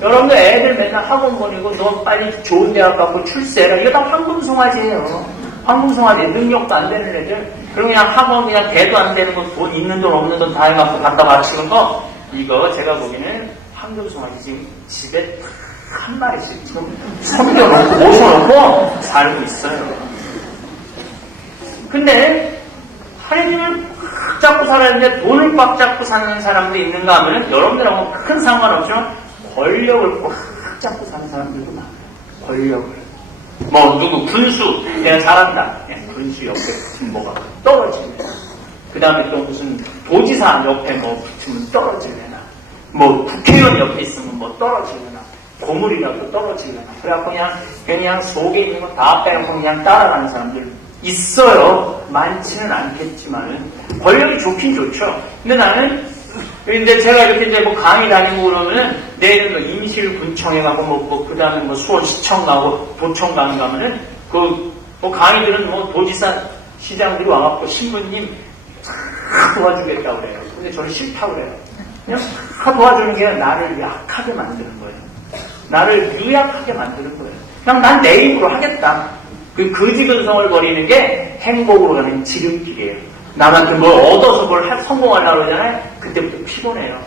여러분들 애들 맨날 학원 보내고 너 빨리 좋은 대학 가고 출세해라. 이거 다 황금송아지예요. 황금송아지 능력도 안 되는 애들. 그럼 그냥 학원 그냥 대도 안 되는 거, 돈 있는 돈 없는 돈 다 해갖고 갖다 바치는 거, 이거 제가 보기에는 황금송아지 지금 집에 한 마리씩 지금 섬겨놓고 모셔놓고 살고 있어요. 근데 하느님을 꽉 잡고 살았는데 돈을 꽉 잡고 사는 사람도 있는가 하면 여러분들하고 큰 상관없지만 권력을 꽉 잡고 사는 사람들도 많아요. 권력을. 뭐 누구 군수 내가 잘한다. 군수 옆에 붙으면 뭐가 떨어지면, 그 다음에 또 무슨 도지사 옆에 뭐 붙으면 떨어지려나, 뭐 국회의원 옆에 있으면 뭐 떨어지려나, 고물이라도 떨어지려나. 그래갖고 그냥 속에 있는 거 다 빼놓고 그냥 따라가는 사람들 있어요. 많지는 않겠지만은 권력이 좋긴 좋죠. 근데 나는 근데 제가 이렇게 이제 뭐 강의 다니고 그러면은 내일은 뭐 임실군청에 가고 뭐 그다음에 뭐 수원시청 가고 도청 가면은 뭐 강의들은 뭐 도지사 시장들이 와갖고 신부님 다 도와주겠다고 그래요. 근데 저는 싫다고 그래요. 그냥 다 도와주는 게 나를 약하게 만드는 거예요. 나를 유약하게 만드는 거예요. 그냥 난 내 힘으로 하겠다. 그 거지근성을 버리는 게 행복으로 가는 지름길이에요. 남한테 뭘 얻어서 뭘 성공하려고 그러잖아요. 그때부터 피곤해요.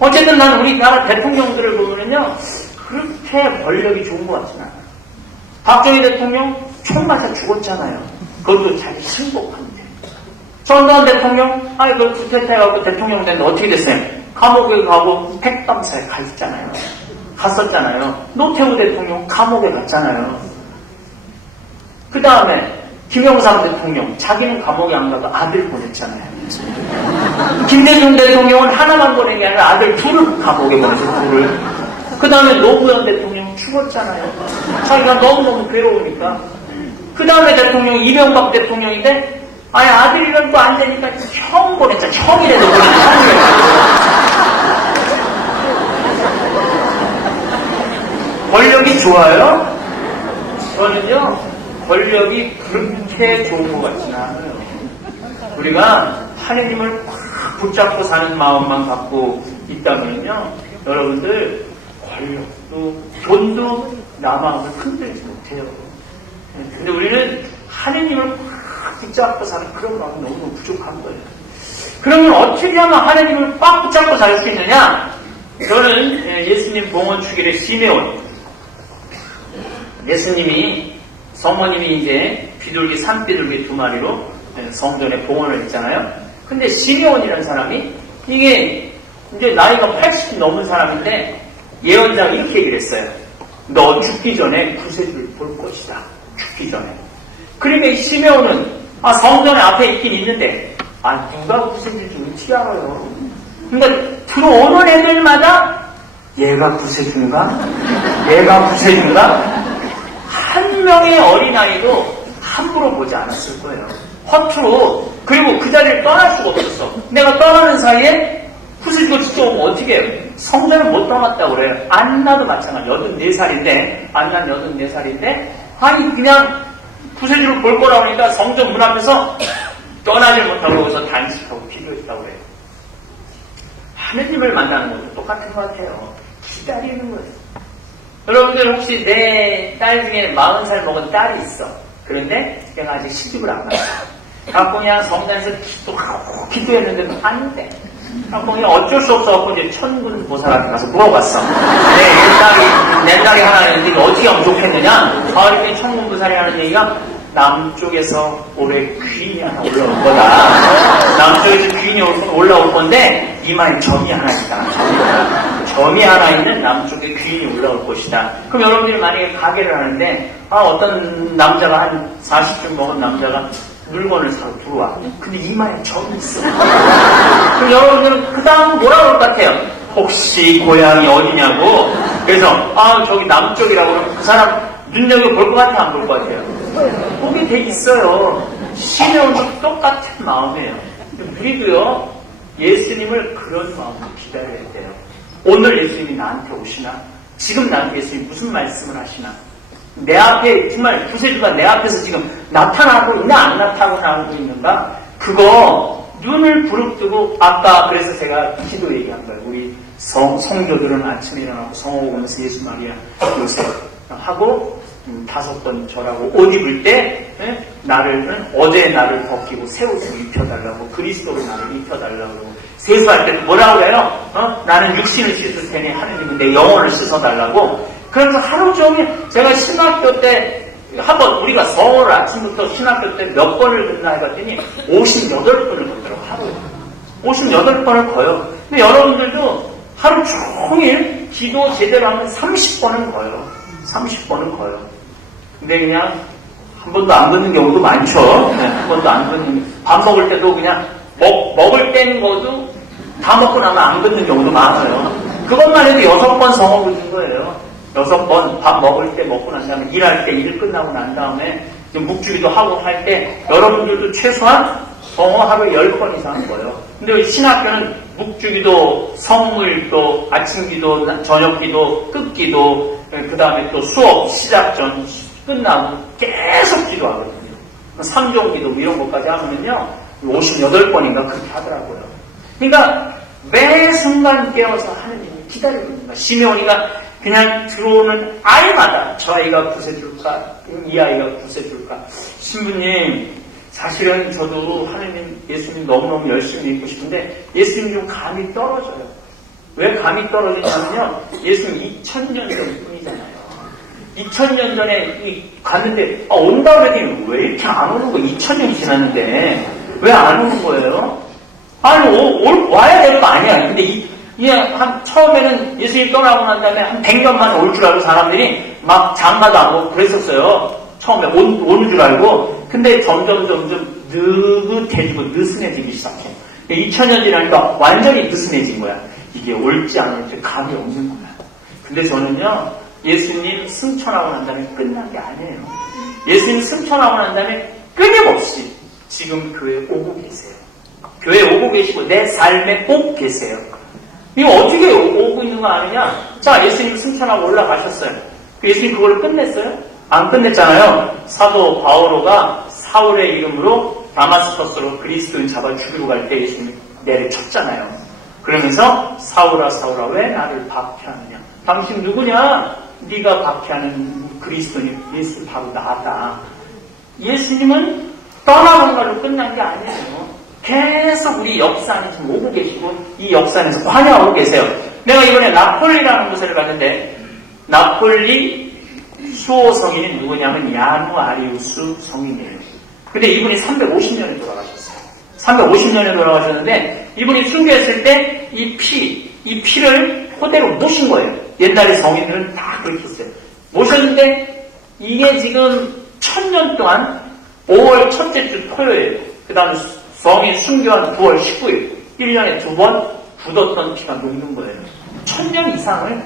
어쨌든 난 우리나라 대통령들을 보면은요, 그렇게 권력이 좋은 것 같지는 않아요. 박정희 대통령 총 맞아 죽었잖아요. 그것도 자기 신복한데. 전두환 대통령, 그 구태타해갖고 대통령 됐는데 어떻게 됐어요? 감옥에 가고 핵감사에 가 있잖아요. 갔었잖아요. 노태우 대통령 감옥에 갔잖아요. 그 다음에 김영삼 대통령 자기는 감옥에 안 가고 아들 보냈잖아요. 김대중 대통령은 하나만 보낸 게 아니라 아들 둘을 감옥에 보내서 둘을. 그 다음에 노무현 대통령 죽었잖아요. 자기가 너무너무 괴로우니까. 그 다음에 대통령 이명박 대통령인데 아들이랑 또 안 되니까 형 보냈잖아. 형이라도 보냈잖아. 권력이 좋아요? 저는요, 권력이 그렇게 좋은 것 같지는 않아요. 우리가 하느님을 꽉 붙잡고 사는 마음만 갖고 있다면요, 여러분들 권력도 돈도 나 마음을 흔들지 못해요. 근데 우리는 하느님을 꽉 붙잡고 사는 그런 마음이 너무너무 부족한 거예요. 그러면 어떻게 하면 하느님을 꽉 붙잡고 살 수 있느냐? 저는 예수님 봉헌 축일의 시메온, 예수님이 성모님이 이제 비둘기, 산비둘기 2마리로 성전에 봉헌을 했잖아요. 근데 시메온이라는 사람이 이게 이제 나이가 80이 넘은 사람인데 예언자가 이렇게 얘기를 했어요. 너 죽기 전에 구세주를 볼 것이다. 죽기 전에. 그러니까 이 시메온은 성전에 앞에 있긴 있는데 누가 구세주인지 어떻게 알아요? 그러니까 들어오는 애들마다 얘가 구세주인가? 얘가 구세주인가? 한 명의 어린아이도 함부로 보지 않았을 거예요. 허투루. 그리고 그 자리를 떠날 수가 없었어. 내가 떠나는 사이에 부서지고 진짜 오면 어떻게 해요? 성전을 못 떠났다고 그래요. 안나도 마찬가지. 84살인데, 안나 84살인데, 아니, 그냥 부서지고 볼 거라고 하니까 성전 문 앞에서 떠나질 못하고 거기서 단식하고 기도했다고 그래요. 하느님을 만나는 것도 똑같은 것 같아요. 기다리는 거예요. 여러분들 혹시 내 딸 중에 40살 먹은 딸이 있어. 그런데 걔가 아직 시집을 안 갔어. 갖고 그냥 성당에서 기도하고 기도했는데도 안 돼. 갖고 그냥 어쩔 수 없어갖고 이제 천군 보살한테 가서 물어봤어. 내 딸이 하나 있는데 이거 어떻게 하면 좋겠느냐? 이렇게 천군 보살이 하는 얘기가 남쪽에서 올해 귀인이 하나 올라올 거다. 남쪽에서 귀인이 올라올 건데 이마에 점이 하나 있다. 점이 하나 있는 남쪽에 귀인이 올라올 것이다. 그럼 여러분들이 만약에 가게를 하는데 어떤 남자가 한 40쯤 먹은 남자가 물건을 사러 들어와. 근데 이마에 점이 있어. 그럼 여러분들은 그 다음 뭐라 그럴 것 같아요? 혹시 고향이 어디냐고. 그래서 저기 남쪽이라고 그러면 그 사람 눈여겨볼 것 같아, 안 볼 것 같아요? 보게 돼 있어요. 신령도 똑같은 마음이에요. 우리도요, 예수님을 그런 마음으로 기다려야 돼요. 오늘 예수님이 나한테 오시나? 지금 나한테 예수님이 무슨 말씀을 하시나? 내 앞에, 정말 구세주가 내 앞에서 지금 나타나고 있나 안 나타나고 있는가? 그거 눈을 부릅뜨고, 아까 그래서 제가 기도 얘기한 거예요. 우리 성교들은 아침에 일어나고 성호 오면서 예수 마리아 요셉 하고 5번 절하고 옷 입을 때 어제의 나를 벗기고 새 옷을 입혀달라고 그리스도로 나를 입혀달라고 세수할 때 뭐라고 해요? 나는 육신을 씻을 테니 하느님은 내 영혼을 씻어달라고. 그래서 하루 종일 제가 신학교 때 한번 우리가 서울 아침부터 신학교 때 몇 번을 듣나 해봤더니 58번을 걷더라고. 하루에 58번을 거요. 근데 여러분들도 하루 종일 기도 제대로 하면 30번은 거요. 30번은 거요. 근데 그냥 한 번도 안 걷는 경우도 많죠. 한 번도 안 걷는. 밥 먹을 때도 그냥 먹을 땐 거도 다 먹고 나면 안 걷는 경우도 많아요. 그것만 해도 6번 성호 걷는 거예요. 6번 밥 먹을 때 먹고 난 다음에 일할 때 일 끝나고 난 다음에 묵주기도 하고 할 때 여러분들도 최소한 성호 하루에 10번 이상 한 거예요. 근데 신학교는 묵주기도, 성물도, 아침기도, 저녁기도, 끝기도, 그 다음에 또 수업 시작 전 끝나고 계속 기도하거든요. 3종기도 이런 것까지 하면요 58번인가 그렇게 하더라고요. 그러니까 매 순간 깨어서 하느님을 기다리고 있는 거야. 시메온이가 그냥 들어오는 아이마다 저 아이가 구세줄까? 이 아이가 구세줄까? 신부님, 사실은 저도 하느님, 예수님 너무너무 열심히 믿고 싶은데 예수님 좀 감이 떨어져요. 왜 감이 떨어지냐면요, 예수님 2000년 전뿐이잖아요. 2000년 전에 갔는데 온다고 그랬더니 왜 이렇게 안 오는 거예요? 2000년이 지났는데 왜 안 오는 거예요? 아니 와야 되는 거 아니야. 근데 처음에는 예수님 떠나고 난 다음에 한 100년만 올 줄 알고 사람들이 막 장가도 안 오고 그랬었어요. 처음에 오는 줄 알고. 근데 점점 느긋해지고 느슨해지기 시작해. 2000년 지나니까 완전히 느슨해진 거야. 이게 올지 안 올지 감이 없는 거야. 근데 저는요, 예수님 승천하고 난 다음에 끝난 게 아니에요. 예수님 승천하고 난 다음에 끊임없이 지금 교회에 오고 계세요. 교회에 오고 계시고 내 삶에 꼭 계세요. 이거 어떻게 오고 있는 거 아니냐? 자, 예수님 승천하고 올라가셨어요. 예수님 그걸 끝냈어요? 안 끝냈잖아요. 사도 바오로가 사울의 이름으로 다마스커스로 그리스도인 잡아 죽이러 갈 때 예수님이 내려쳤잖아요. 그러면서 사울아 사울아 왜 나를 박해하느냐? 당신 누구냐? 네가 박해하는 그리스도인 예수 바로 나다. 예수님은 떠나는 걸로 끝난 게 아니에요. 계속 우리 역사 안에 지금 오고 계시고 이 역사 안에서 관여하고 계세요. 내가 이번에 나폴리라는 곳에 갔는데 나폴리 수호 성인이 누구냐면 야누아리우스 성인이에요. 근데 이분이 350년에 돌아가셨어요. 350년에 돌아가셨는데 이분이 순교했을 때 이 피를 그대로 모신 거예요. 옛날에 성인들은 다 그렇게 했어요. 모셨는데 이게 지금 1000년 동안 5월 첫째 주 토요일, 그 다음에 성인 순교한 9월 19일, 1년에 2번 굳었던 피가 녹는 거예요. 1000년 이상을.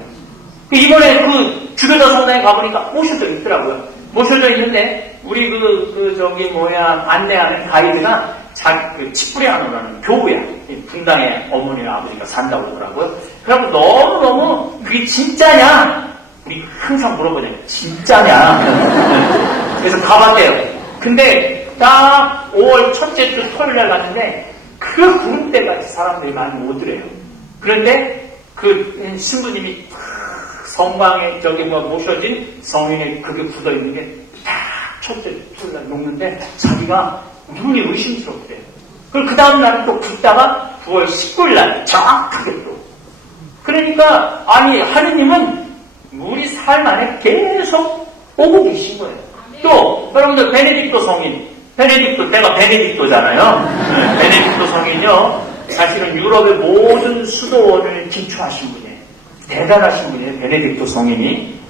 이번에 그 주교자 성당에 가보니까 모셔져 있더라고요. 모셔져 있는데, 우리 안내하는 가이드가 그 치프리아노라는 교우야. 분당에 어머니랑 아버지가 산다고 그러더라고요. 그래서 너무너무 그게 진짜냐? 우리 항상 물어보잖아요. 진짜냐? 그래서 가봤대요. 근데 딱 5월 첫째 주 토요일날 갔는데 그 구름대같이 사람들이 많이 오더래요. 그런데 그 신부님이 성방에 모셔진 성인의 그게 굳어있는 게 딱 첫째 토요일날 녹는데 자기가 눈이 의심스럽대요. 그리고 그 다음날은 또 굽다가 9월 19일날 정확하게 또. 그러니까 아니 하느님은 우리 삶 안에 계속 오고 계신 거예요. 또 여러분들 베네딕토 성인, 내가 베네딕토잖아요. 베네딕토 성인요 사실은 유럽의 모든 수도원을 기초하신 분이에요. 대단하신 분이에요. 베네딕토 성인이.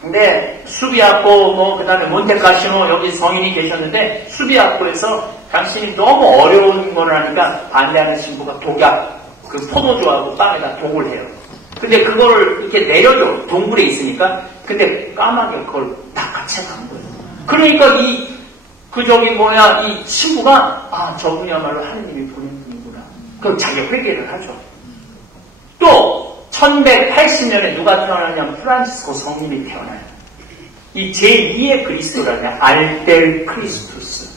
근데 수비아코 그 다음에 몬테카시노 여기 성인이 계셨는데 수비아코에서 당신이 너무 어려운 거를 하니까 반대하는 신부가 독약 그 포도주하고 빵에다 독을 해요. 근데 그거를 이렇게 내려줘. 동굴에 있으니까. 근데 까마귀가 그걸 다 같이 간 거예요. 그러니까 이 친구가, 저분이야말로 하느님이 보낸 분이구나. 그럼 자기가 회개를 하죠. 또, 1180년에 누가 태어나냐면 프란치스코 성인이 태어나요. 이 제2의 그리스도라냐, 알델 크리스투스.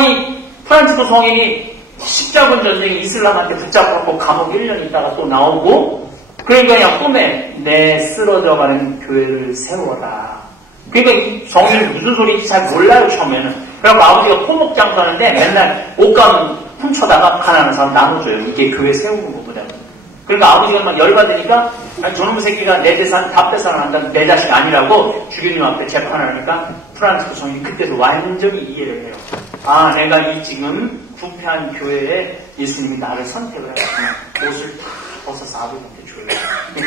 이 프란치스코 성인이 십자군 전쟁에 이슬람한테 붙잡고 감옥 1년 있다가 또 나오고, 그러니까 그냥 꿈에 내 쓰러져가는 교회를 세워라. 그러니까 이 성인이 무슨 소리인지 잘 몰라요, 처음에는. 그래서 아버지가 토목 장사하는데 맨날 옷감 훔쳐다가 가난한 사람 나눠줘요. 이게 교회 세우는 거보다. 그러니까 아버지가 막 열받으니까 저놈의 새끼가 내 재산 다 뺏어간다. 내 자식 아니라고 주교님 앞에 재판을 하니까 프란치스코 성인이 그때도 완전히 이해를 해요. 내가 이 지금 부패한 교회에 예수님이 나를 선택을 했구나. 옷을 다 벗어서 아버지한테 줘요.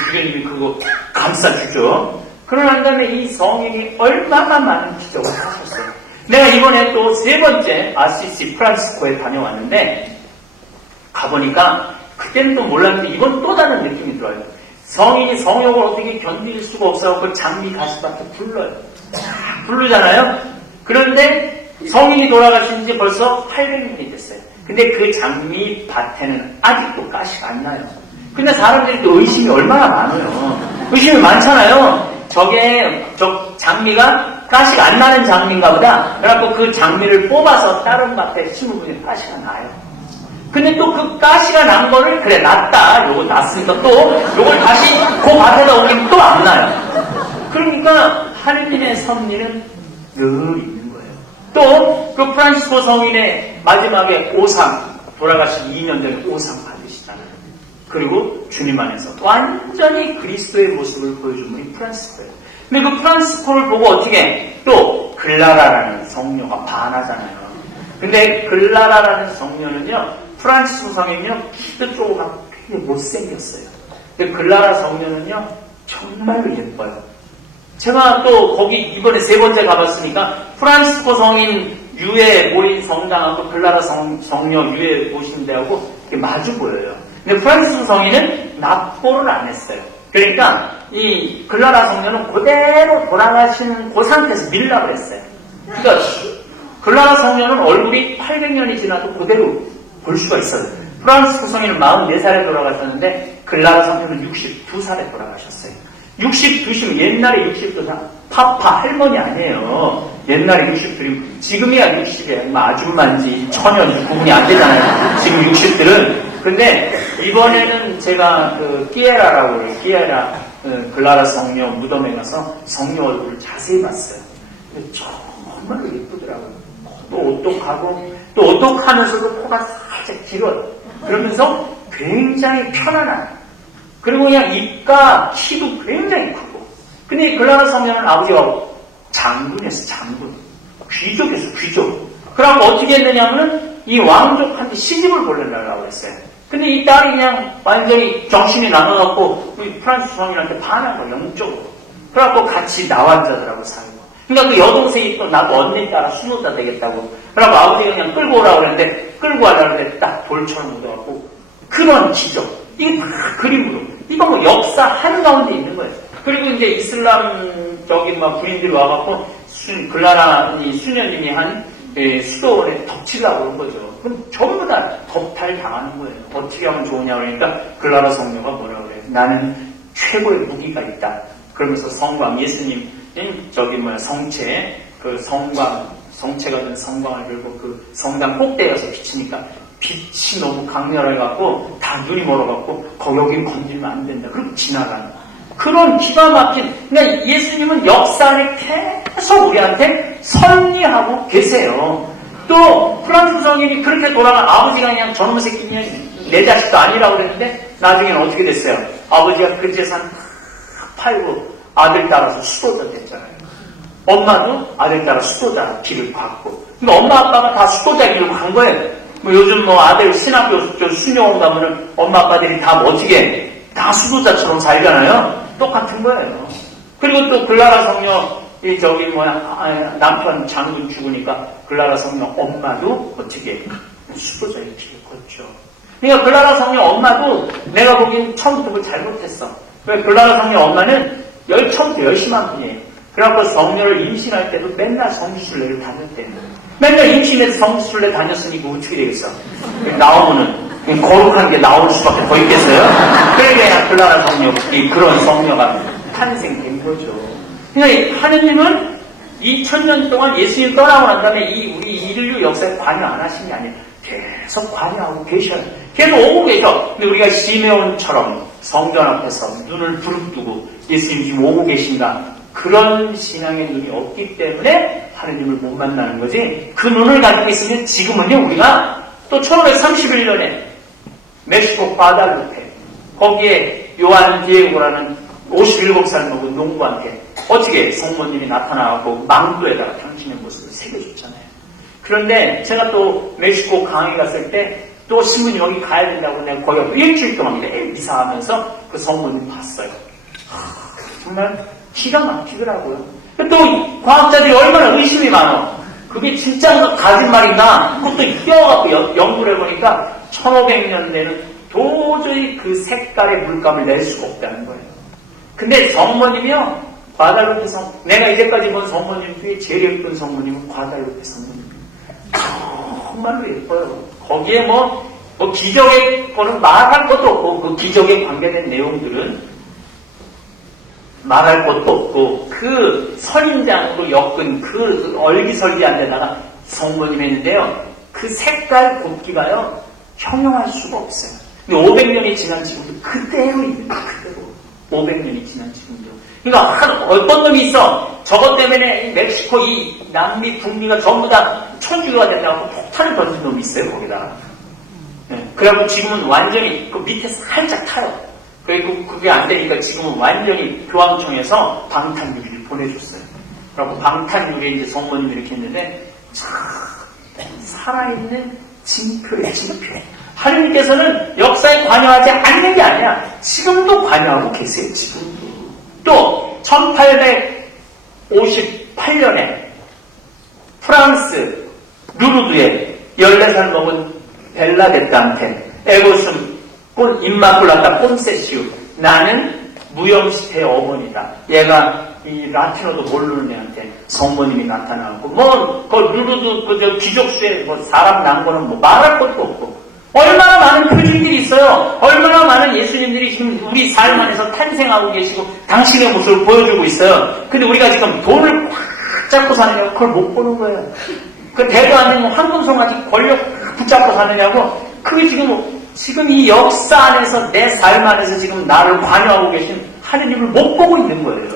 주교님이 그거 감싸주죠. 그러고 다음에 이 성인이 얼마나 많은 기적을 하셨어요. 내가 이번에 또 세 번째 아시시 프란시스코에 다녀왔는데 가보니까 그때는 또 몰랐는데 이건 또 다른 느낌이 들어요. 성인이 성욕을 어떻게 견딜 수가 없어서 장미 가시밭에 불러요. 부르잖아요. 그런데 성인이 돌아가신 지 벌써 800년이 됐어요. 근데 그 장미 밭에는 아직도 가시가 안 나요. 근데 사람들이 또 의심이 얼마나 많아요. 의심이 많잖아요. 저 장미가 가시가 안 나는 장미인가 보다. 그래갖고 그 장미를 뽑아서 다른 밭에 심으면 가시가 나요. 근데 또 그 가시가 난 거를 그래 났다. 요거 났으니까 또 요걸 다시 그 밭에다 옮기면 또 안 나요. 그러니까 하느님의 섭리는 늘 있는 거예요. 또 그 프란시스코 성인의 마지막에 오상 돌아가신 2년 전에 오상 받으시잖아요. 그리고 주님 안에서 완전히 그리스도의 모습을 보여준 분이 프란시스코예요. 근데 그 프란시스코를 보고 어떻게 또 글라라라는 성녀가 반하잖아요. 근데 글라라라는 성녀는요, 프란시스코 성녀는요, 키도 조그맣고 되게 못생겼어요. 근데 글라라 성녀는요, 정말로 예뻐요. 제가 또 거기 이번에 세 번째 가봤으니까 프란시스코 성인 유해 모인 성당하고 글라라 성녀 유해 모신 데하고 마주 보여요. 근데 프란시스코 성인은 납보를 안 했어요. 그러니까 이 글라라 성녀는 그대로 돌아가시는 그 상태에서 밀랍을 했어요. 그러니까 글라라 성녀는 얼굴이 800년이 지나도 그대로 볼 수가 있어요. 프란시스코 성인은 44살에 돌아가셨는데 글라라 성녀는 62살에 돌아가셨어요. 62시면 옛날에 62살 파파 할머니 아니에요. 옛날에 60들이 지금이야 60이에요. 아줌마인지 처녀인지 구분이 안 되잖아요. 지금 60들은. 근데 이번에는 제가 그 끼에라라고 해요. 끼에라 글라라 성녀 무덤에 가서 성녀 얼굴을 자세히 봤어요. 정말로 예쁘더라고요. 또 오똑하고 또 오똑하면서도 코가 살짝 길어요. 그러면서 굉장히 편안한. 그리고 그냥 입과 키도 굉장히 크고. 근데 이 글라라 성녀는 아버지가 장군이었어, 장군. 귀족이었어, 귀족. 그러고 어떻게 했느냐면은 이 왕족한테 시집을 보내려고 했어요. 근데 이 딸이 그냥 완전히 정신이 나눠갖고 프란시스 성인한테 반한 거예요, 영적으로. 그래갖고 같이 나환자들하고 살고. 그러니까 그 여동생이 또 나도 언니 따라 수노자 되겠다고. 그래갖고 아버지가 그냥 끌고 오라고 그랬는데 끌고 가려고 했는데 딱 돌처럼 묻어갖고 그런 기적. 이게 다 그림으로. 이거 뭐 역사 한가운데 있는 거예요. 그리고 이제 이슬람적인 막 부인들이 와갖고 글라라 수녀님이 한 수도원에 덮치려고 그런 거죠. 그럼 전부 다 덮탈 당하는 거예요. 어떻게 하면 좋으냐 그러니까 글라라 성녀가 뭐라 그래요? 나는 최고의 무기가 있다. 그러면서 성광, 예수님, 성체, 그 성체가 된 성광을 들고 그 성당 꼭대기에 가서 비치니까 빛이 너무 강렬해갖고 다 눈이 멀어갖고 여기 건들면 안 된다. 그럼 지나가는 그런 기가 막힌, 그러니까 예수님은 역사 안에 계속 우리한테 섭리하고 계세요. 또 프란스 성인이 그렇게 돌아간 아버지가 그냥 저놈의 새끼냐 내 자식도 아니라고 그랬는데 나중에는 어떻게 됐어요? 아버지가 그 재산 팔고 아들 따라서 수도자 됐잖아요. 엄마도 아들 따라 수도자 길을 갔고, 그러니까 엄마 아빠가 다 수도자 길을 간 거예요. 요즘 아들 신학교 수녀원 가면은 엄마 아빠들이 다 멋지게 다 수도자처럼 살잖아요. 똑같은 거예요. 그리고 또 글라라 성녀 남편 장군 죽으니까 글라라 성녀 엄마도 어떻게 수도자의 길을 걷죠. 그러니까 글라라 성녀 엄마도 내가 보기엔 처음부터 그걸 잘못했어. 왜 글라라 성녀 엄마는 처음부터 열심한 분이에요. 그래갖고 성녀를 임신할 때도 맨날 성지순례를 다녔대요. 맨날 임신해서 성지순례 다녔으니까 어떻게 되겠어? 나오면은 거룩한 게 나올 수밖에 더 있겠어요? 그러니까 글라라 성녀, 그런 성녀가 탄생된 거죠. 그러니까 하느님은 2000년 동안 예수님 떠나고 난 다음에 우리 인류 역사에 관여 안 하신 게 아니에요. 계속 관여하고 계셔요. 계속 오고 계셔. 근데 우리가 시메온처럼 성전 앞에서 눈을 부릅뜨고 예수님 지금 오고 계신가? 그런 신앙의 눈이 없기 때문에 하느님을 못 만나는 거지. 그 눈을 가지고 있으면 지금은요, 우리가 또 1931년에 멕시코 과달루페 거기에 요한 디에고라는 57살 먹은 농부한테 어떻게 성모님이 나타나고 망토에다가 당신의 모습을 새겨줬잖아요. 그런데 제가 또 멕시코 강의 갔을 때 또 신부님 여기 가야 된다고 내가 거기 가서 일주일 동안 매일 미사하면서 그 성모님 봤어요. 정말 기가 막히더라고요. 또 과학자들이 얼마나 의심이 많아. 그게 진짜 거짓말인가? 그것도 끼워갖고 연구를 해보니까 1500년대는 도저히 그 색깔의 물감을 낼 수가 없다는 거예요. 근데 성모님이요, 과달루페 내가 이제까지 본 성모님 중에 제일 예쁜 성모님은 과달루페 성모님이에요. 정말로 예뻐요. 거기에 기적의 거는 말할 것도 없고, 그 기적에 관계된 내용들은 말할 것도 없고, 그 선인장으로 엮은 그 얼기설기한 데다가 성모님 했는데요, 그 색깔 곱기가요, 형용할 수가 없어요. 근데 500년이 지난 지금도 그대로 있는 거예요, 그대로. 500년이 지난 지금도. 그러니까 어떤 놈이 있어. 저것 때문에 멕시코 남미, 북미가 전부 다 천주교가 된다고 폭탄을 던진 놈이 있어요, 거기다가. 네. 그래갖고 지금은 완전히 그 밑에 살짝 타요. 그리고 그게 안 되니까 지금은 완전히 교황청에서 방탄유리를 보내줬어요. 그리고 방탄유리에 이제 성모님이 이렇게 했는데, 참, 살아있는 징표예요, 징표. 하느님께서는 역사에 관여하지 않는 게 아니야. 지금도 관여하고 계세요, 지금도. 또, 1858년에 프랑스 루르드에 14살 먹은 벨라데트한테 에고숨 임마쿨라타 콘세시우, 나는 무염시태의 어머니다. 얘가 이 라틴어도 모르는 애한테 성모님이 나타나고, 그 루르드 귀족수에 사람 난 거는 말할 것도 없고, 얼마나 많은 표준들이 있어요. 얼마나 많은 예수님들이 지금 우리 삶 안에서 탄생하고 계시고 당신의 모습을 보여주고 있어요. 근데 우리가 지금 돈을 꽉 잡고 사느냐고 그걸 못 보는 거예요. 그 대도 않는 황금송아지 권력 붙잡고 사느냐고. 그게 지금 이 역사 안에서 내 삶 안에서 지금 나를 관여하고 계신 하느님을 못 보고 있는 거예요.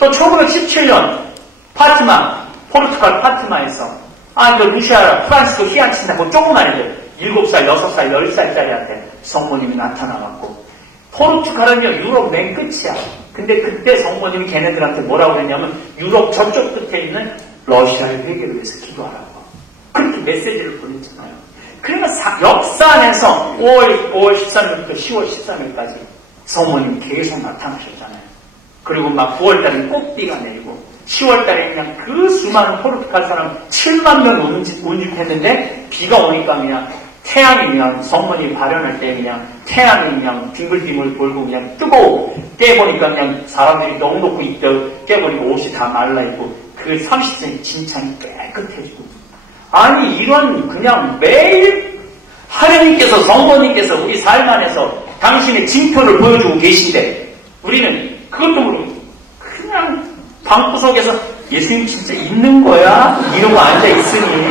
또 1917년 포르투갈 파티마에서 루시아 프란스도 희한친다고 조그만 애들 7살, 6살, 10살짜리한테 성모님이 나타나갖고, 포르투갈은요, 유럽 맨 끝이야. 근데 그때 성모님이 걔네들한테 뭐라고 그랬냐면, 유럽 저쪽 끝에 있는 러시아의 회개를 위해서 기도하라고. 그렇게 메시지를 보냈잖아요. 그러니까 역사 안에서 5월 13일부터 10월 13일까지 성모님이 계속 나타나셨잖아요. 그리고 막 9월달에 꽃비가 내리고, 10월달에 그냥 그 수많은 포르투갈 사람 7만 명 운집했는데, 비가 오니까 그냥 태양이 그냥 성모님이 발현할 때 그냥 태양이 그냥 빙글빙글 돌고 그냥 뜨거워. 깨보니까 그냥 사람들이 너무 높고 있대 깨보니까 옷이 다 말라있고 그 30cm 진창이 깨끗해지고 아니, 이런 그냥 매일 하느님께서, 성도님께서 우리 삶 안에서 당신의 징표를 보여주고 계신데, 우리는 그것도 모르고 그냥 방구석에서 예수님 진짜 있는 거야? 이러고 앉아있으니,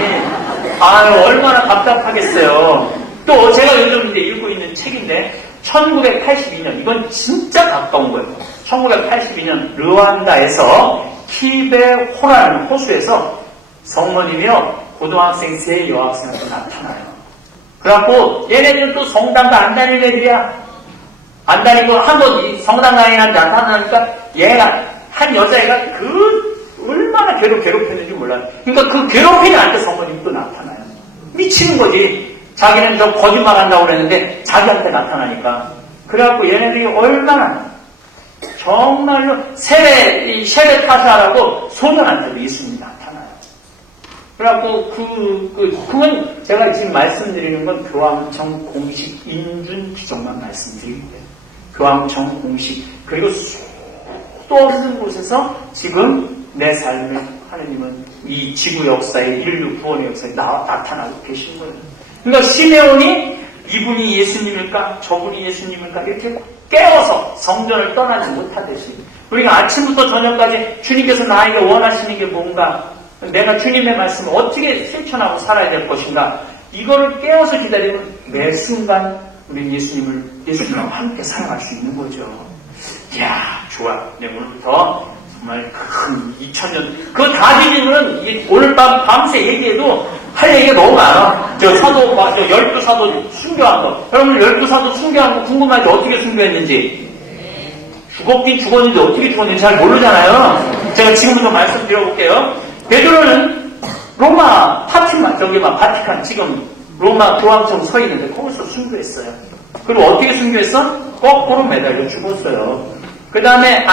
아유, 얼마나 답답하겠어요. 또 제가 요즘 이제 읽고 있는 책인데, 1982년, 이건 진짜 가까운 거예요. 1982년 르완다에서 키베호라는 호수에서 성모님이요, 고등학생 세 여학생한테 나타나요. 그래갖고 얘네들은 또 성당도 안 다니는 애들이야. 안 다니고 한번 성당 가인한테 나타나니까 얘가 한 여자애가 얼마나 괴롭혔는지 몰라요. 그러니까 그 괴롭히는 한테 성모님이 또 나타나요. 미치는 거지. 자기는 저 거짓말 한다고 그랬는데 자기한테 나타나니까. 그래갖고 얘네들이 얼마나 정말로 세례 타사라고 소년한테도 예수님이 나타나요. 그래갖고 그건 제가 지금 말씀드리는 건 교황청 공식 인준 규정만 말씀드리는 거예요. 교황청 공식. 그리고 또 없는 곳에서 지금 내 삶에 하느님은 이 지구 역사에, 인류 구원의 역사에 나타나고 계신 거예요. 그러니까 시메온이 이분이 예수님일까 저분이 예수님일까 이렇게 깨워서 성전을 떠나지 못하듯이 우리가 아침부터 저녁까지 주님께서 나에게 원하시는 게 뭔가, 내가 주님의 말씀을 어떻게 실천하고 살아야 될 것인가, 이거를 깨워서 기다리면 매 순간 우리 예수님과 함께 살아갈 수 있는 거죠. 이야, 좋아. 네, 오늘부터 정말 큰 2000년, 그거 다 뒤지면 오늘 밤새 얘기해도 할 얘기가 너무 많아. 저 12사도 순교한 거. 여러분 12사도 순교한 거 궁금하지? 어떻게 순교했는지. 죽었긴 죽었는데 어떻게 죽었는지 잘 모르잖아요. 제가 지금부터 말씀드려볼게요. 베드로는 로마 바티칸, 지금 로마 교황청 서 있는데 거기서 순교했어요. 그리고 어떻게 순교했어? 거꾸로 매달려 죽었어요. 그 다음에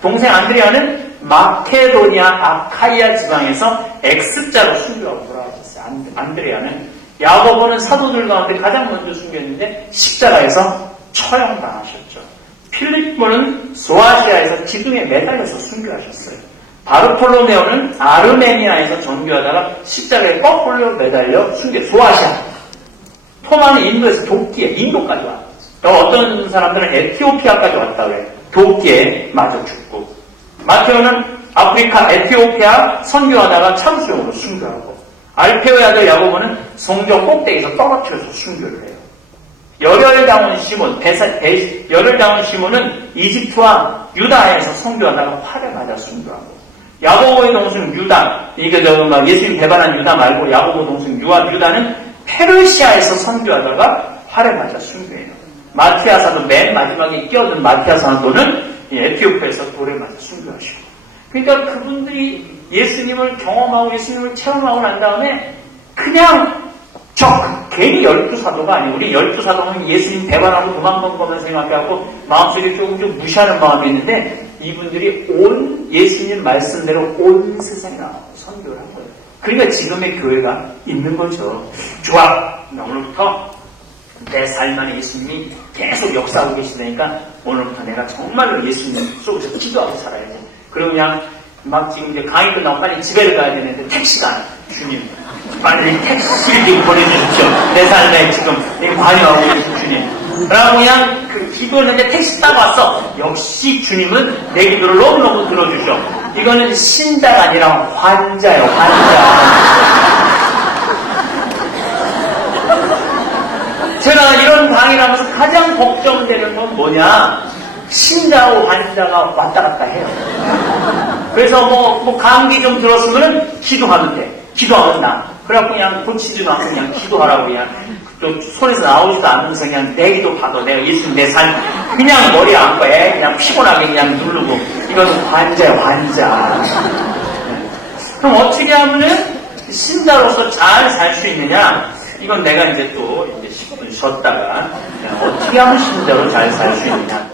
동생 안드레아는 마케도니아 아카이아 지방에서 X자로 순교하고 돌아왔었어요. 안드레아는. 야고보는 사도들 가운데 가장 먼저 순교했는데 십자가에서 처형당하셨죠. 필립보는 소아시아에서 기둥에 매달려서 순교하셨어요. 바르톨로메오는 아르메니아에서 전교하다가 십자가에 거꾸로 매달려 소아시아. 토마는 인도에서 인도까지 와. 어떤 사람들은 에티오피아까지 왔다 그래요. 도끼에 맞아 죽고. 마테오는 아프리카 에티오피아 선교하다가 참수용으로 순교하고, 알페오의 아들 야고보는 성전 꼭대기에서 떨어뜨려서 순교를 해요. 열혈당원 시몬은 이집트와 유다에서 선교하다가 활에 맞아 순교하고, 야고보의 동생 유다, 예수님 배반한 유다 말고 야고보 동생 유다는 페르시아에서 선교하다가 활에 맞아 순교해요. 마티아 사도, 맨 마지막에 끼어든 마티아 사도는 에티오피아에서 돌에 맞아 순교하시고. 그러니까 그분들이 예수님을 경험하고 예수님을 체험하고 난 다음에 그냥 괜히 12사도가 아니고, 우리 12사도는 예수님 배반하고 도망간 것만 생각해갖고 마음속에 조금 무시하는 마음이 있는데, 이분들이 온 예수님 말씀대로 온 세상에 나와서 선교를 한 거예요. 그러니까 지금의 교회가 있는 거죠. 좋아. 오늘부터 내 삶 안에 예수님이 계속 역사하고 계시다니까 오늘부터 내가 정말로 예수님 속에서 기도하고 살아야 돼. 그리고 그냥 지금 이제 강의 끝나고 빨리 집에 가야 되는데 택시가 안 와. 주님, 빨리 택시를 좀 보내주십시오. 내 삶에 지금 관여하고 계신 주님. 그러고 그냥 기도했는데 택시 타고 왔어. 역시 주님은 내 기도를 너무너무 들어주셔. 이거는 신자가 아니라 환자예요, 환자. 제가 이런 강의를 하면서 가장 걱정되는 건 뭐냐? 신자와 환자가 왔다 갔다 해요. 그래서 뭐 감기 좀 들었으면 기도하면 돼. 기도하면 나. 그래갖고 그냥 고치지도 않고 그냥 기도하라고 그냥 또 손에서 나오지도 않으면서 그냥 내 기도 받아. 내가 예수님 내 삶 그냥 머리에 안고 그냥 피곤하게 그냥 누르고. 이건 환자야, 환자. 그럼 어떻게 하면은 신자로서 잘 살 수 있느냐? 이건 내가 이제 또 10분 쉬었다가 어떻게 하면 신자로 잘 살 수 있느냐?